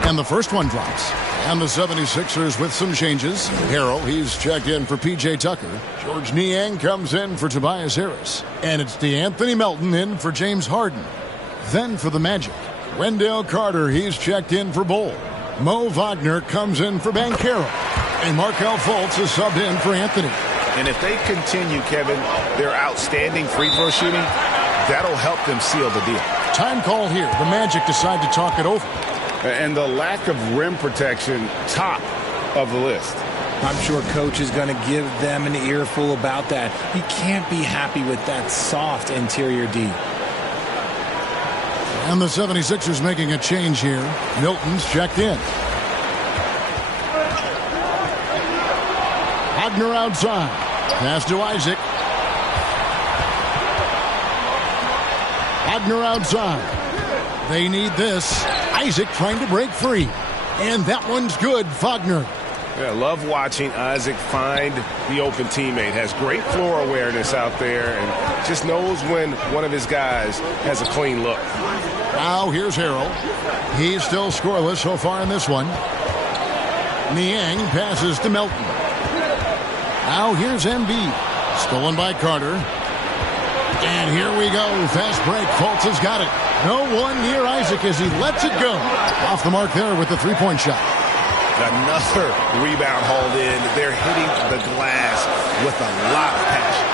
And the first one drops. And the 76ers with some changes. Harrell, he's checked in for P.J. Tucker. George Niang comes in for Tobias Harris. And it's DeAnthony Melton in for James Harden. Then for the Magic, Wendell Carter, he's checked in for Bull. Mo Wagner comes in for Banchero. And Markelle Fultz is subbed in for Anthony. And if they continue, Kevin, their outstanding free throw shooting, that'll help them seal the deal. Time call here. The Magic decide to talk it over. And the lack of rim protection, top of the list. I'm sure coach is going to give them an earful about that. He can't be happy with that soft interior D. And the 76ers making a change here. Milton's checked in. Wagner outside. Pass to Isaac. Wagner outside. They need this. Isaac trying to break free. And that one's good. Wagner. Yeah, love watching Isaac find the open teammate. Has great floor awareness out there and just knows when one of his guys has a clean look. Now here's Harrell. He's still scoreless so far in this one. Niang passes to Melton. Now here's Embiid. Stolen by Carter. And here we go. Fast break. Fultz has got it. No one near Isaac as he lets it go. Off the mark there with the three-point shot. Another rebound hauled in. They're hitting the glass with a lot of passion.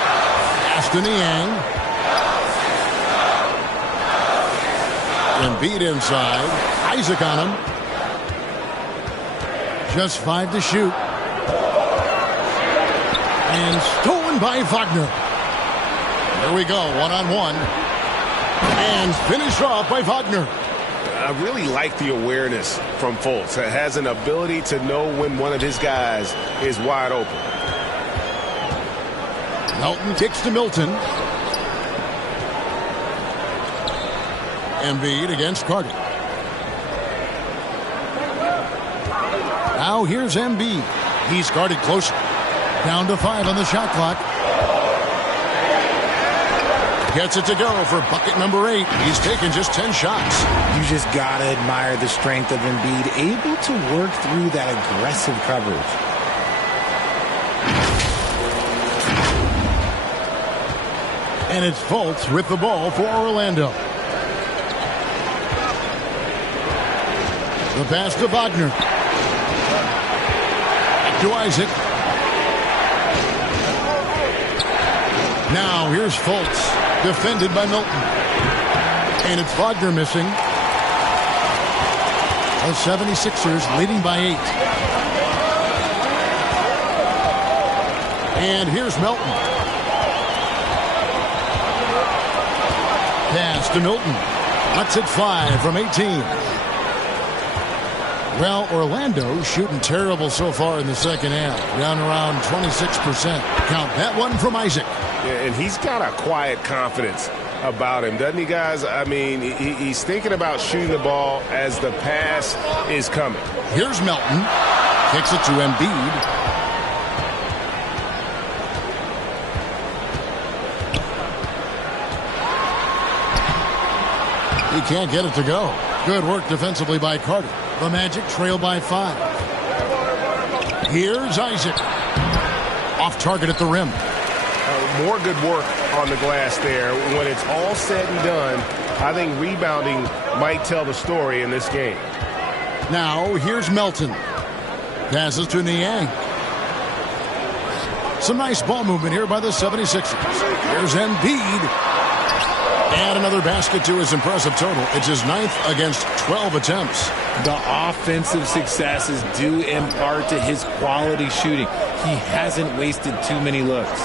Pass to Niang. Embiid inside. Isaac on him. Just 5 to shoot. And stolen by Wagner. Here we go, one-on-one. And finished off by Wagner. I really like the awareness from Fultz. It has an ability to know when one of his guys is wide open. Melton kicks to Milton. Embiid against Carter. Now here's Embiid. He's guarded closer. Down to 5 on the shot clock. Gets it to go for bucket number 8. He's taken just 10 shots. You just got to admire the strength of Embiid, able to work through that aggressive coverage. And it's Fultz with the ball for Orlando. The pass to Wagner. Back to Isaac. Now here's Fultz. Defended by Milton. And it's Wagner missing. The 76ers leading by 8. And here's Milton. to Milton. Lets it fly from 18. Well, Orlando's shooting terrible so far in the second half. Down around 26%. Count that one from Isaac. Yeah, and he's got a quiet confidence about him, doesn't he, guys? I mean, he's thinking about shooting the ball as the pass is coming. Here's Melton. Kicks it to Embiid. He can't get it to go. Good work defensively by Carter. The Magic trail by 5. Here's Isaac. Off target at the rim. More good work on the glass there. When it's all said and done, I think rebounding might tell the story in this game. Now, here's Melton. Passes to Niang. Some nice ball movement here by the 76ers. Here's Embiid. Add another basket to his impressive total. It's his 9th against 12 attempts. The offensive success is due in part to his quality shooting. He hasn't wasted too many looks.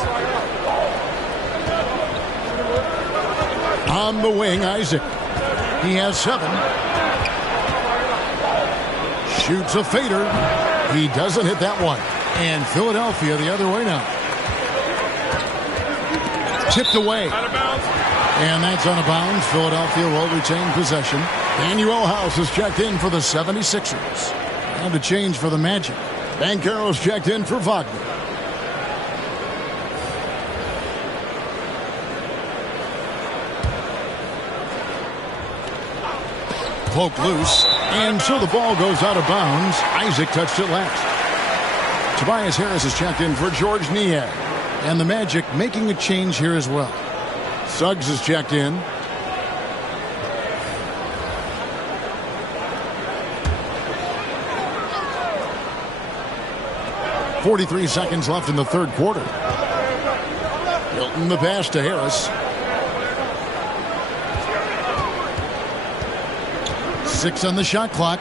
On the wing, Isaac. He has 7. Shoots a fader. He doesn't hit that one. And Philadelphia the other way now. Tipped away. Out of bounds. And that's out of bounds. Philadelphia will retain possession. Daniel House is checked in for the 76ers. And a change for the Magic. Banchero's checked in for Wagner. Poke loose. And so the ball goes out of bounds. Isaac touched it last. Tobias Harris is checked in for George Niang. And the Magic making a change here as well. Suggs is checked in. .43 seconds left in the third quarter. Milton the pass to Harris. 6 on the shot clock.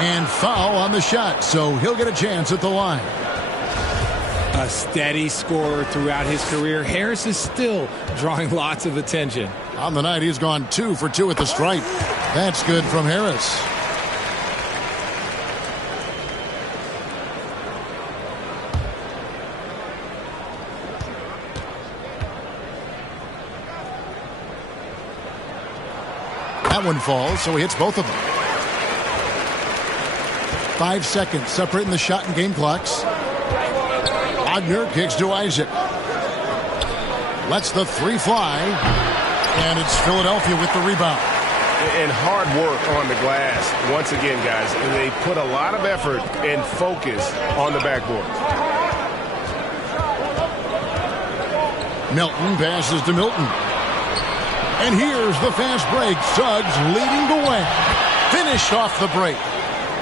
And foul on the shot, so he'll get a chance at the line. A steady scorer throughout his career, Harris is still drawing lots of attention. On the night, he's gone 2 for 2 at the stripe. That's good from Harris. That one falls, so he hits both of them. 5 seconds separating the shot and game clocks. Wagner kicks to Isaac. Lets the 3 fly. And it's Philadelphia with the rebound. And hard work on the glass. Once again, guys, they put a lot of effort and focus on the backboard. Milton passes to Milton. And here's the fast break. Suggs leading the way. Finished off the break.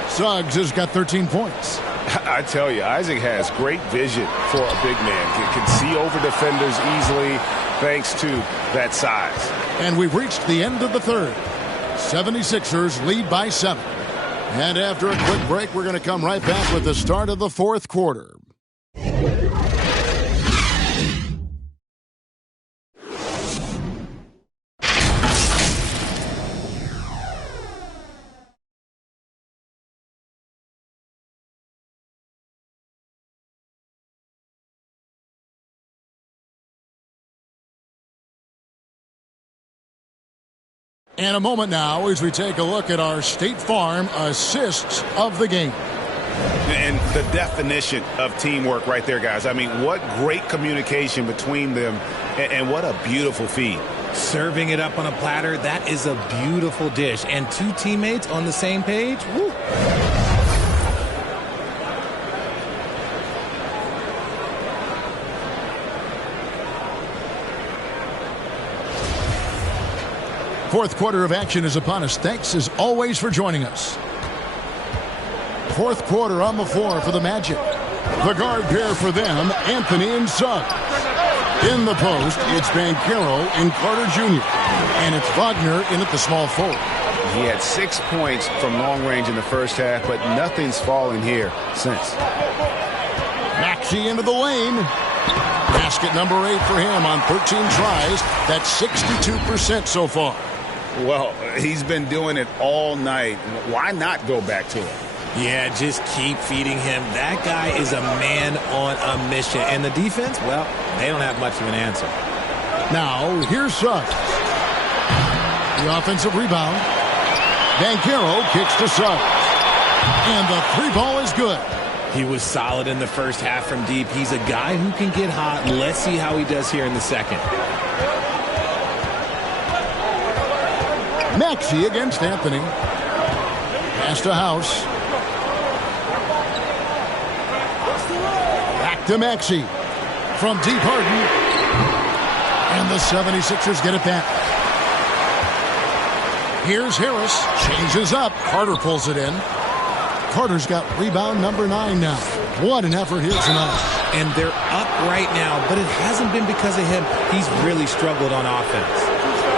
Suggs has got 13 points. I tell you, Isaac has great vision for a big man. Can see over defenders easily thanks to that size. And we've reached the end of the third. 76ers lead by 7. And after a quick break, we're going to come right back with the start of the fourth quarter. And a moment now as we take a look at our State Farm assists of the game. And the definition of teamwork right there, guys. I mean, what great communication between them, and what a beautiful feed. Serving it up on a platter, that is a beautiful dish. And 2 teammates on the same page, woo. Fourth quarter of action is upon us. Thanks as always for joining us. Fourth quarter on the floor for the Magic. The guard pair for them, Anthony and Suggs. In the post, it's Banchero and Carter Jr. And it's Wagner in at the small forward. He had 6 points from long range in the first half, but nothing's fallen here since. Maxey into the lane. Basket number 8 for him on 13 tries. That's 62% so far. Well, he's been doing it all night. Why not go back to it? Yeah, just keep feeding him. That guy is a man on a mission. And the defense, well, they don't have much of an answer. Now, here's Suggs. The offensive rebound. Banchero kicks to Suggs. And the 3-ball is good. He was solid in the first half from deep. He's a guy who can get hot. Let's see how he does here in the second. Maxey against Anthony. Pass to House. Back to Maxey. From deep, Harden. And the 76ers get it back. Here's Harris. Changes up. Carter pulls it in. Carter's got rebound number 9 now. What an effort here tonight. And they're up right now, but it hasn't been because of him. He's really struggled on offense.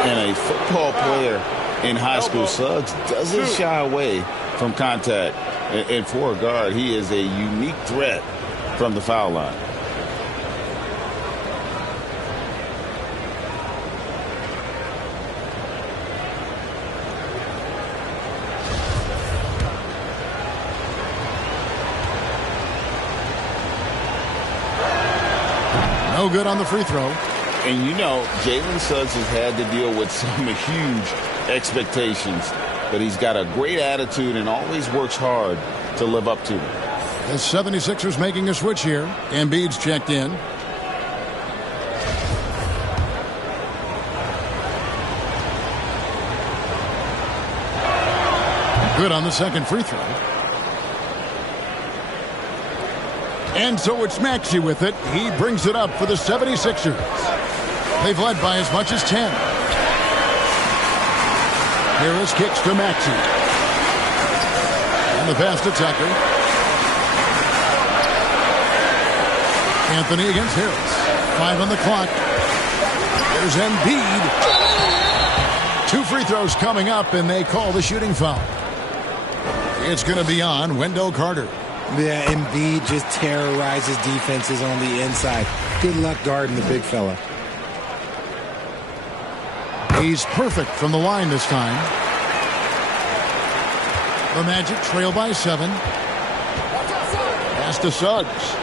And a football player in high school, Suggs doesn't shy away from contact. And for a guard, he is a unique threat from the foul line. No good on the free throw. And you know, Jalen Suggs has had to deal with some huge expectations, but he's got a great attitude and always works hard to live up to them. The 76ers making a switch here. Embiid's checked in. Good on the second free throw. And so it's Maxey with it. He brings it up for the 76ers. They've led by as much as 10. Harris kicks to Maxey. And the pass to Tucker. Anthony against Harris. 5 on the clock. There's Embiid. 2 free throws coming up, and they call the shooting foul. It's going to be on Wendell Carter. Yeah, Embiid just terrorizes defenses on the inside. Good luck guarding the big fella. He's perfect from the line this time. The Magic trail by 7. Pass to Suggs.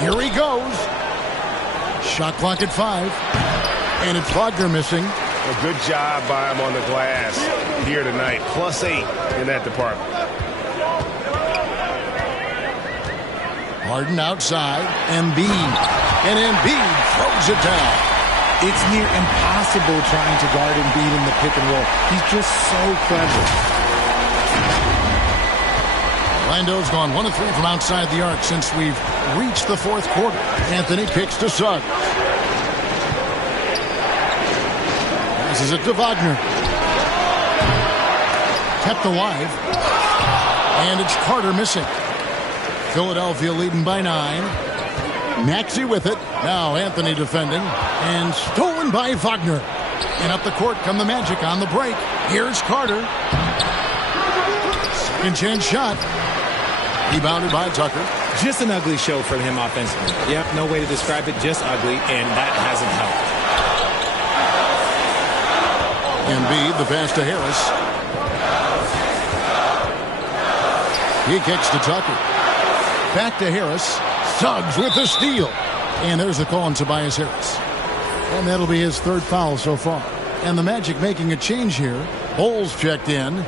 Here he goes. Shot clock at 5. And it's Wagner missing. A good job by him on the glass here tonight. +8 in that department. Harden outside. Embiid. And Embiid throws it down. It's near impossible trying to guard Embiid in the pick and roll. He's just so clever. Orlando's gone 1 of 3 from outside the arc since we've reached the 4th quarter. Anthony kicks to Suggs. Passes it to Wagner. Kept alive. And it's Carter missing. Philadelphia leading by 9. Maxey with it. Now Anthony defending. And stolen by Wagner. And up the court come the Magic on the break. Here's Carter. Second chance shot. Rebounded by Tucker. Just an ugly show from him offensively. Yep, no way to describe it, just ugly, and that hasn't helped. Embiid, the pass to Harris. He kicks to Tucker. Back to Harris. Suggs with the steal. And there's the call on Tobias Harris. And that'll be his 3rd foul so far. And the Magic making a change here. Bowles checked in.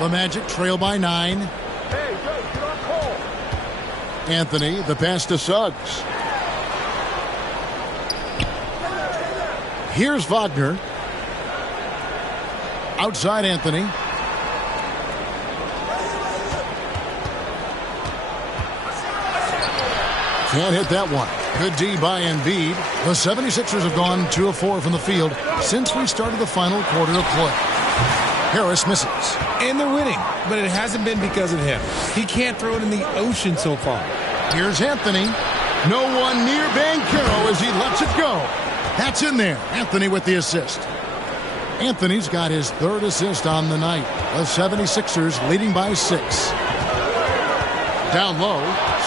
The Magic trail by 9. Anthony, the pass to Suggs. Here's Wagner. Outside Anthony. Can't hit that one. Good D by Embiid. The 76ers have gone 2 of 4 from the field since we started the final quarter of play. Harris misses. And they're winning, but it hasn't been because of him. He can't throw it in the ocean so far. Here's Anthony. No one near Banchero as he lets it go. That's in there. Anthony with the assist. Anthony's got his third assist on the night. The 76ers leading by 6. Down low,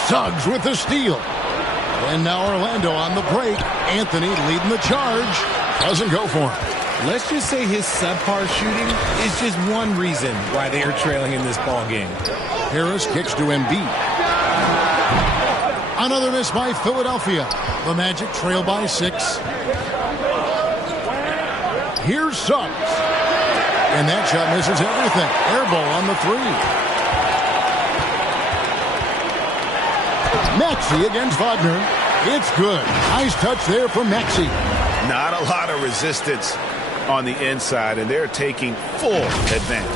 Suggs with the steal. And now Orlando on the break. Anthony leading the charge. Doesn't go for him. Let's just say his subpar shooting is just one reason why they are trailing in this ball game. Harris kicks to Embiid. Another miss by Philadelphia. The Magic trail by 6. Here's Suggs. And that shot misses everything. Air ball on the 3. Maxey against Wagner. It's good. Nice touch there from Maxey. Not a lot of resistance on the inside, and they're taking full advantage.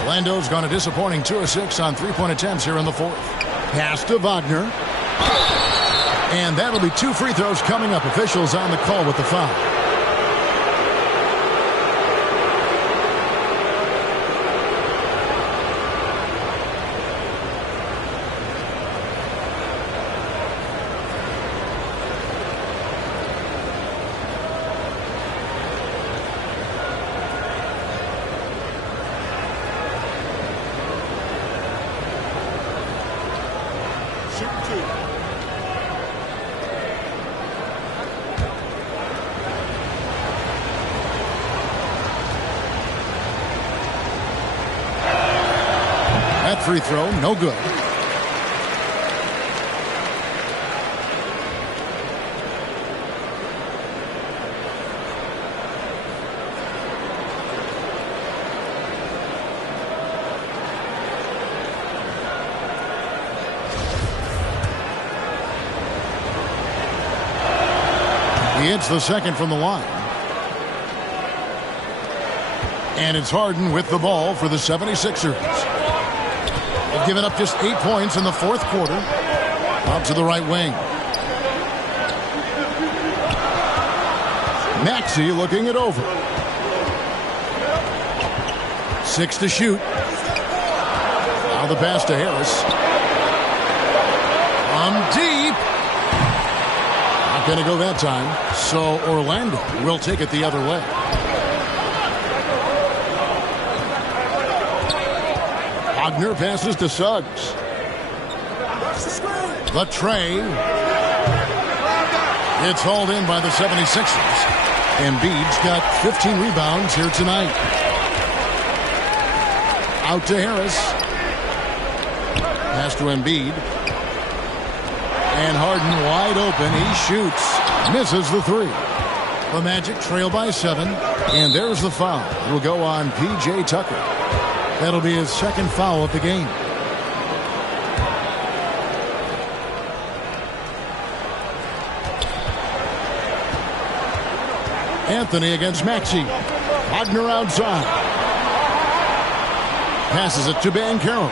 Orlando's gone a disappointing 2 of 6 on 3-point attempts here in the 4th. Pass to Wagner. And that'll be 2 free throws coming up. Officials on the call with the foul. That free throw, no good. He hits the second from the line. And it's Harden with the ball for the 76ers. They've given up just 8 points in the 4th quarter. Out to the right wing. Maxey looking it over. 6 to shoot. Now the pass to Harris. Deep. Not going to go that time. So Orlando will take it the other way. Wagner passes to Suggs. The tray. It's hauled in by the 76ers. Embiid's got 15 rebounds here tonight. Out to Harris. Pass to Embiid. And Harden wide open. He shoots. Misses the 3. The Magic trail by 7. And there's the foul. It will go on P.J. Tucker. That'll be his second foul of the game. Anthony against Maxey. Wagner outside. Passes it to Banchero.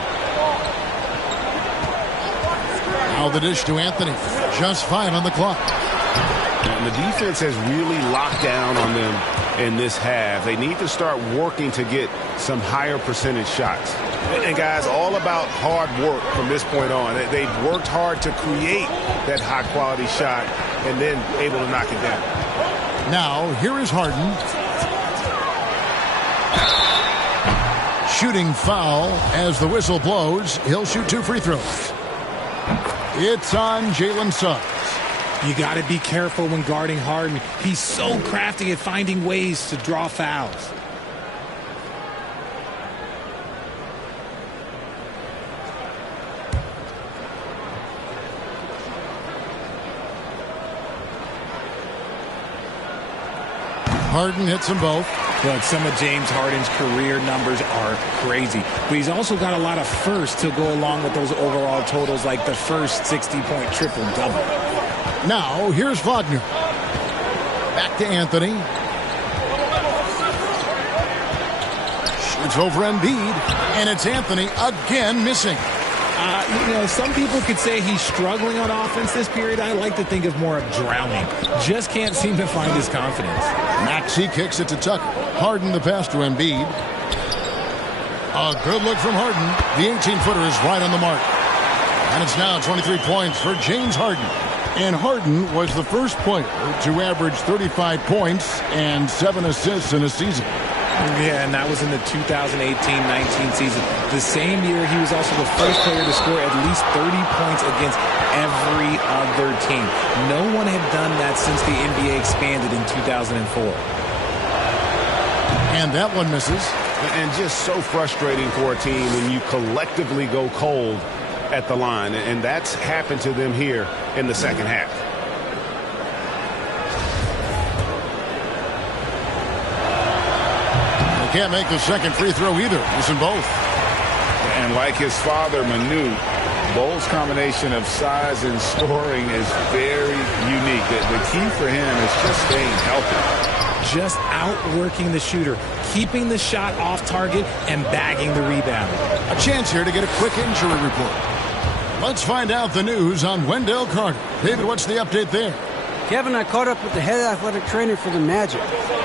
Now the dish to Anthony. Just 5 on the clock. And the defense has really locked down on them in this half. They need to start working to get some higher percentage shots. And guys, all about hard work from this point on. They've worked hard to create that high quality shot and then able to knock it down. Now here is Harden. Shooting foul as the whistle blows. He'll shoot 2 free throws. It's on Jalen Suggs. You got to be careful when guarding Harden. He's so crafty at finding ways to draw fouls. Harden hits them both. Look, some of James Harden's career numbers are crazy. But he's also got a lot of firsts to go along with those overall totals, like the first 60-point triple-double. Now, here's Wagner. Back to Anthony. Shoots over Embiid. And it's Anthony again missing. Some people could say he's struggling on offense this period. I like to think of more of drowning. Just can't seem to find his confidence. Maxey kicks it to Tucker. Harden the pass to Embiid. A good look from Harden. The 18-footer is right on the mark. And it's now 23 points for James Harden. And Harden was the first player to average 35 points and 7 assists in a season. Yeah, and that was in the 2018-19 season. The same year, he was also the first player to score at least 30 points against every other team. No one had done that since the NBA expanded in 2004. And that one misses. And just so frustrating for a team when you collectively go cold at the line. And that's happened to them here in the second half. They can't make the second free throw either. Missing both. And like his father, Manu, Bole's combination of size and scoring is very unique. The key for him is just staying healthy. Just outworking the shooter, keeping the shot off target, and bagging the rebound. A chance here to get a quick injury report. Let's find out the news on Wendell Carter. David, what's the update there? Kevin, I caught up with the head athletic trainer for the Magic.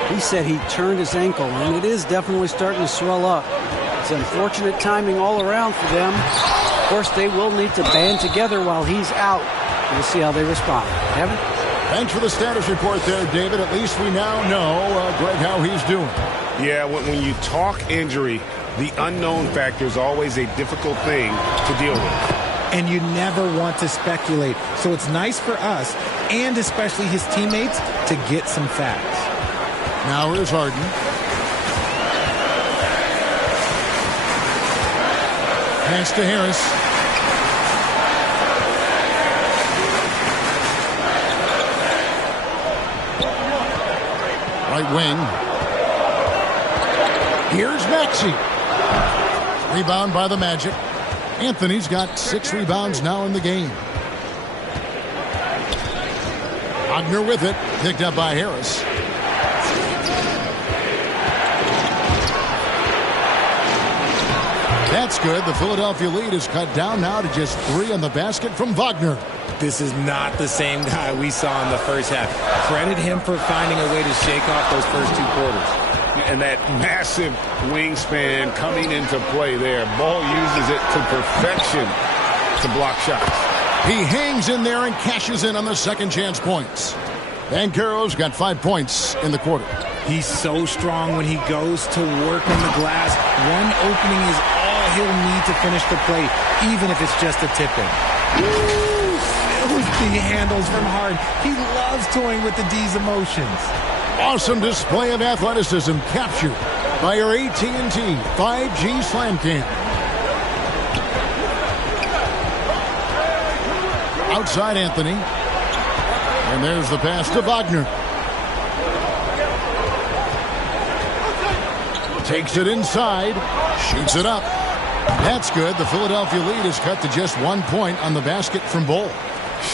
He said he turned his ankle, and it is definitely starting to swell up. It's unfortunate timing all around for them. Of course, they will need to band together while he's out. We'll see how they respond. Kevin? Thanks for the status report there, David. At least we now know, Greg, how he's doing. Yeah, when you talk injury, the unknown factor is always a difficult thing to deal with. And you never want to speculate. So it's nice for us, and especially his teammates, to get some facts. Now here's Harden. Pass to Harris. Right wing. Here's Maxey. Rebound by the Magic. Anthony's got 6 rebounds now in the game. Wagner with it. Picked up by Harris. That's good. The Philadelphia lead is cut down now to just 3 on the basket from Wagner. This is not the same guy we saw in the first half. Credit him for finding a way to shake off those first 2 quarters. And that massive wingspan coming into play there. Ball uses it to perfection to block shots. He hangs in there and cashes in on the second chance points. Banchero's got 5 points in the quarter. He's so strong when he goes to work on the glass. One opening is all he'll need to finish the play, even if it's just a tip-in. The handles from Harden. He loves toying with the D's emotions. Awesome display of athleticism captured by your AT&T 5G Slam Cam. Outside Anthony. And there's the pass to Wagner. Takes it inside. Shoots it up. That's good. The Philadelphia lead is cut to just 1 point on the basket from Bole.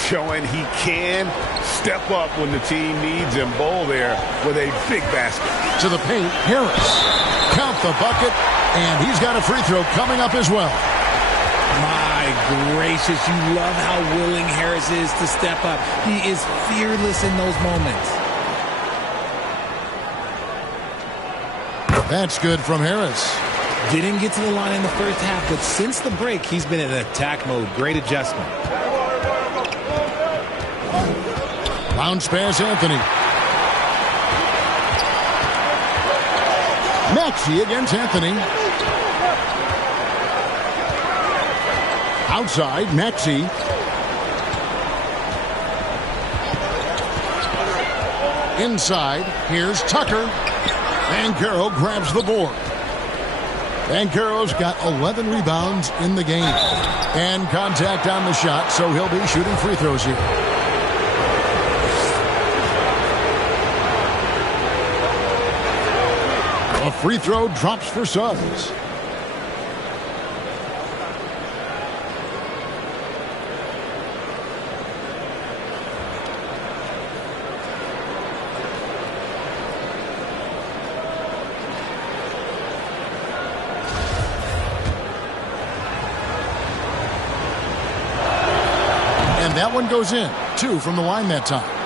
Showing he can step up when the team needs him. Bole there with a big basket. To the paint, Harris. Count the bucket, and he's got a free throw coming up as well. My gracious, you love how willing Harris is to step up. He is fearless in those moments. That's good from Harris. Didn't get to the line in the first half, but since the break, he's been in attack mode. Great adjustment. Bounce pass, Anthony. Maxey against Anthony. Outside, Maxey. Inside, here's Tucker. Banchero grabs the board. Banchero's got 11 rebounds in the game. And contact on the shot, so he'll be shooting free throws here. A free throw drops for Suggs. And that one goes in. 2 from the line that time.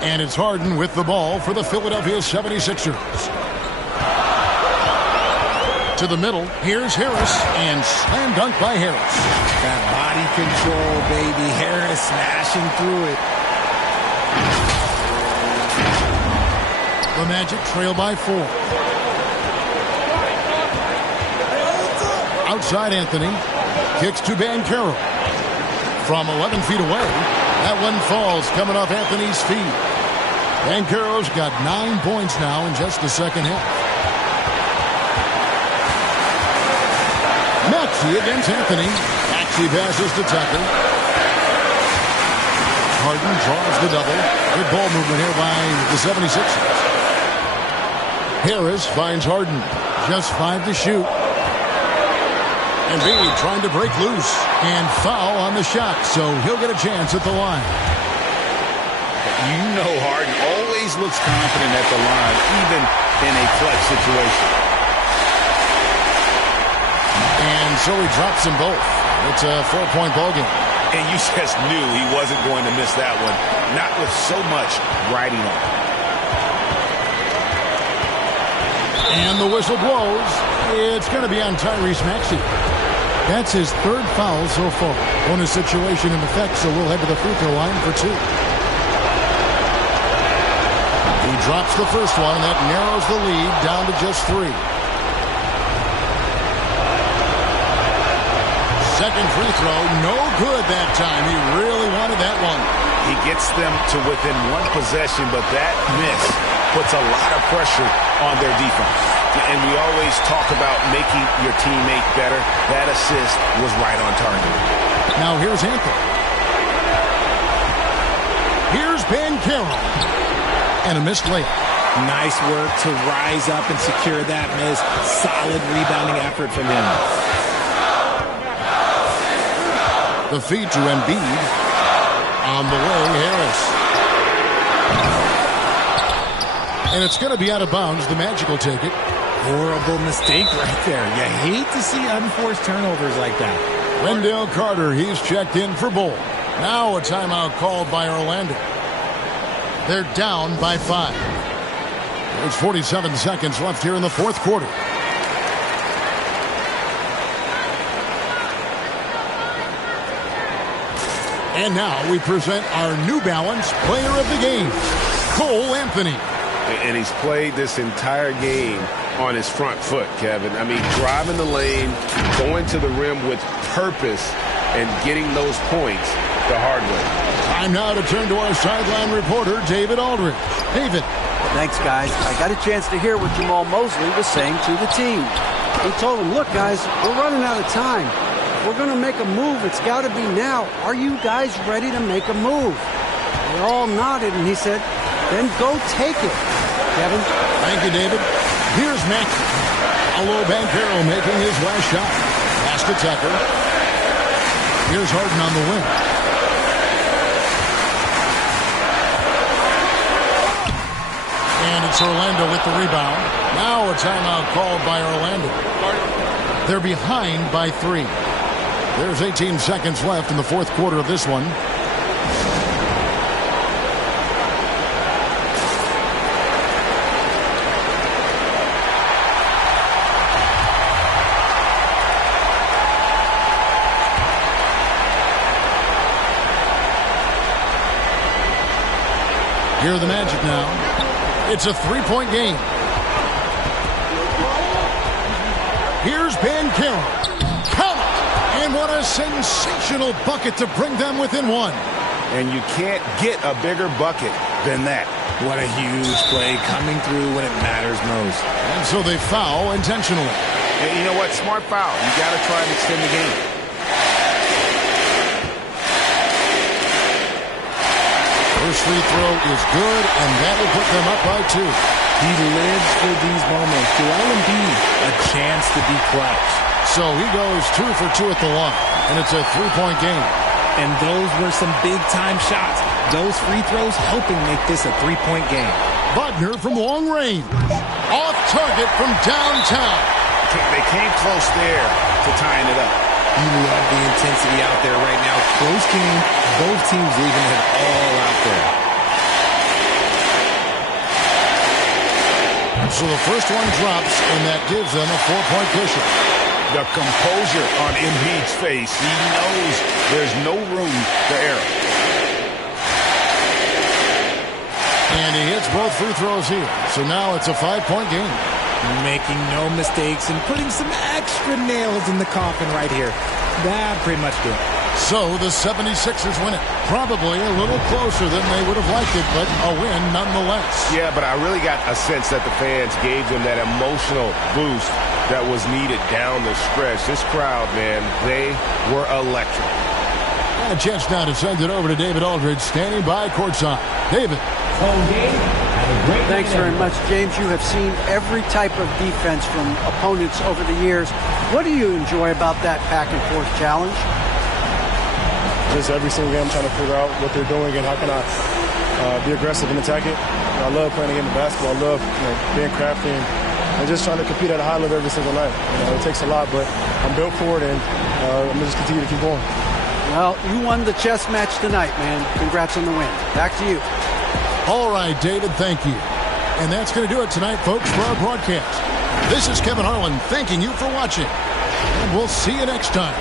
And it's Harden with the ball for the Philadelphia 76ers. To the middle. Here's Harris. And slam dunk by Harris. That body control, baby. Harris smashing through it. The Magic trail by 4. Outside Anthony. Kicks to Banchero. From 11 feet away. That one falls coming off Anthony's feet. Banchero's got 9 points now in just the second half. Maxey against Anthony. Maxey passes to Tucker. Harden draws the double. Good ball movement here by the 76ers. Harris finds Harden. Just 5 to shoot. Embiid trying to break loose. And foul on the shot, so he'll get a chance at the line. You know Harden always looks confident at the line, even in a clutch situation. And so he drops them both. It's a 4-point ball game. And you just knew he wasn't going to miss that one, not with so much riding on. And the whistle blows. It's going to be on Tyrese Maxey. That's his 3rd foul so far. Bonus situation in effect, so we'll head to the free throw line for 2. He drops the first one, and that narrows the lead down to just 3. Second free throw, no good that time. He really wanted that one. He gets them to within 1 possession, but that miss puts a lot of pressure on their defense. And we always talk about making your teammate better. That assist was right on target. Now here's Anthony. Here's Banchero. And a missed layup. Nice work to rise up and secure that miss. Solid rebounding effort from him. The feed to Embiid. On the way, Harris. And it's going to be out of bounds. The Magic will take it. Horrible mistake right there. You hate to see unforced turnovers like that. Wendell Carter, he's checked in for Bull. Now a timeout called by Orlando. They're down by 5. There's 47 seconds left here in the 4th quarter. And now we present our New Balance Player of the Game, Cole Anthony. And he's played this entire game on his front foot, Kevin. I mean, driving the lane, going to the rim with purpose, and getting those points the hard way. Time now to turn to our sideline reporter, David Aldridge. David. Thanks, guys. I got a chance to hear what Jamal Mosley was saying to the team. He told them, look, guys, we're running out of time. If we're going to make a move, it's got to be now. Are you guys ready to make a move? They all nodded, and he said, then go take it. Kevin? Thank you, David. Here's Maxey. Paolo Banchero making his last shot. Pass to Tucker. Here's Harden on the wing. And it's Orlando with the rebound. Now a timeout called by Orlando. They're behind by 3. There's 18 seconds left in the 4th quarter of this one. Here are the Magic now. It's a 3-point game. Here's Banchero. Count! And what a sensational bucket to bring them within 1. And you can't get a bigger bucket than that. What a huge play coming through when it matters most. And so they foul intentionally. And you know what? Smart foul. You got to try and extend the game. First free throw is good, and that will put them up by 2. He lives for these moments. Joel Embiid, a chance to be clutch. So he goes 2 for 2 at the line, and it's a 3-point game. And those were some big-time shots. Those free throws helping make this a 3-point game. Wagner from long range. Off target from downtown. They came close there to tying it up. You love the intensity out there right now. Close game. Both teams leaving it all out there. So the first one drops, and that gives them a 4-point cushion. The composure on Embiid's face. He knows there's no room for error. And he hits both free throws here. So now it's a 5-point game. Making no mistakes and putting some extra nails in the coffin right here. That pretty much did. So the 76ers win it. Probably a little closer than they would have liked it, but a win nonetheless. Yeah, but I really got a sense that the fans gave them that emotional boost that was needed down the stretch. This crowd, man, they were electric. And a chance now to send it over to David Aldridge, standing by courtside. David. Thanks very much, James. You have seen every type of defense from opponents over the years. What do you enjoy about that back-and-forth challenge? Just every single game I'm trying to figure out what they're doing and how can I be aggressive and attack it. I love playing the game of basketball. I love being crafty and just trying to compete at a high level every single night. It takes a lot, but I'm built for it, and I'm going to just continue to keep going. Well, you won the chess match tonight, man. Congrats on the win. Back to you. All right, David, thank you. And that's going to do it tonight, folks, for our broadcast. This is Kevin Harlan thanking you for watching. And we'll see you next time.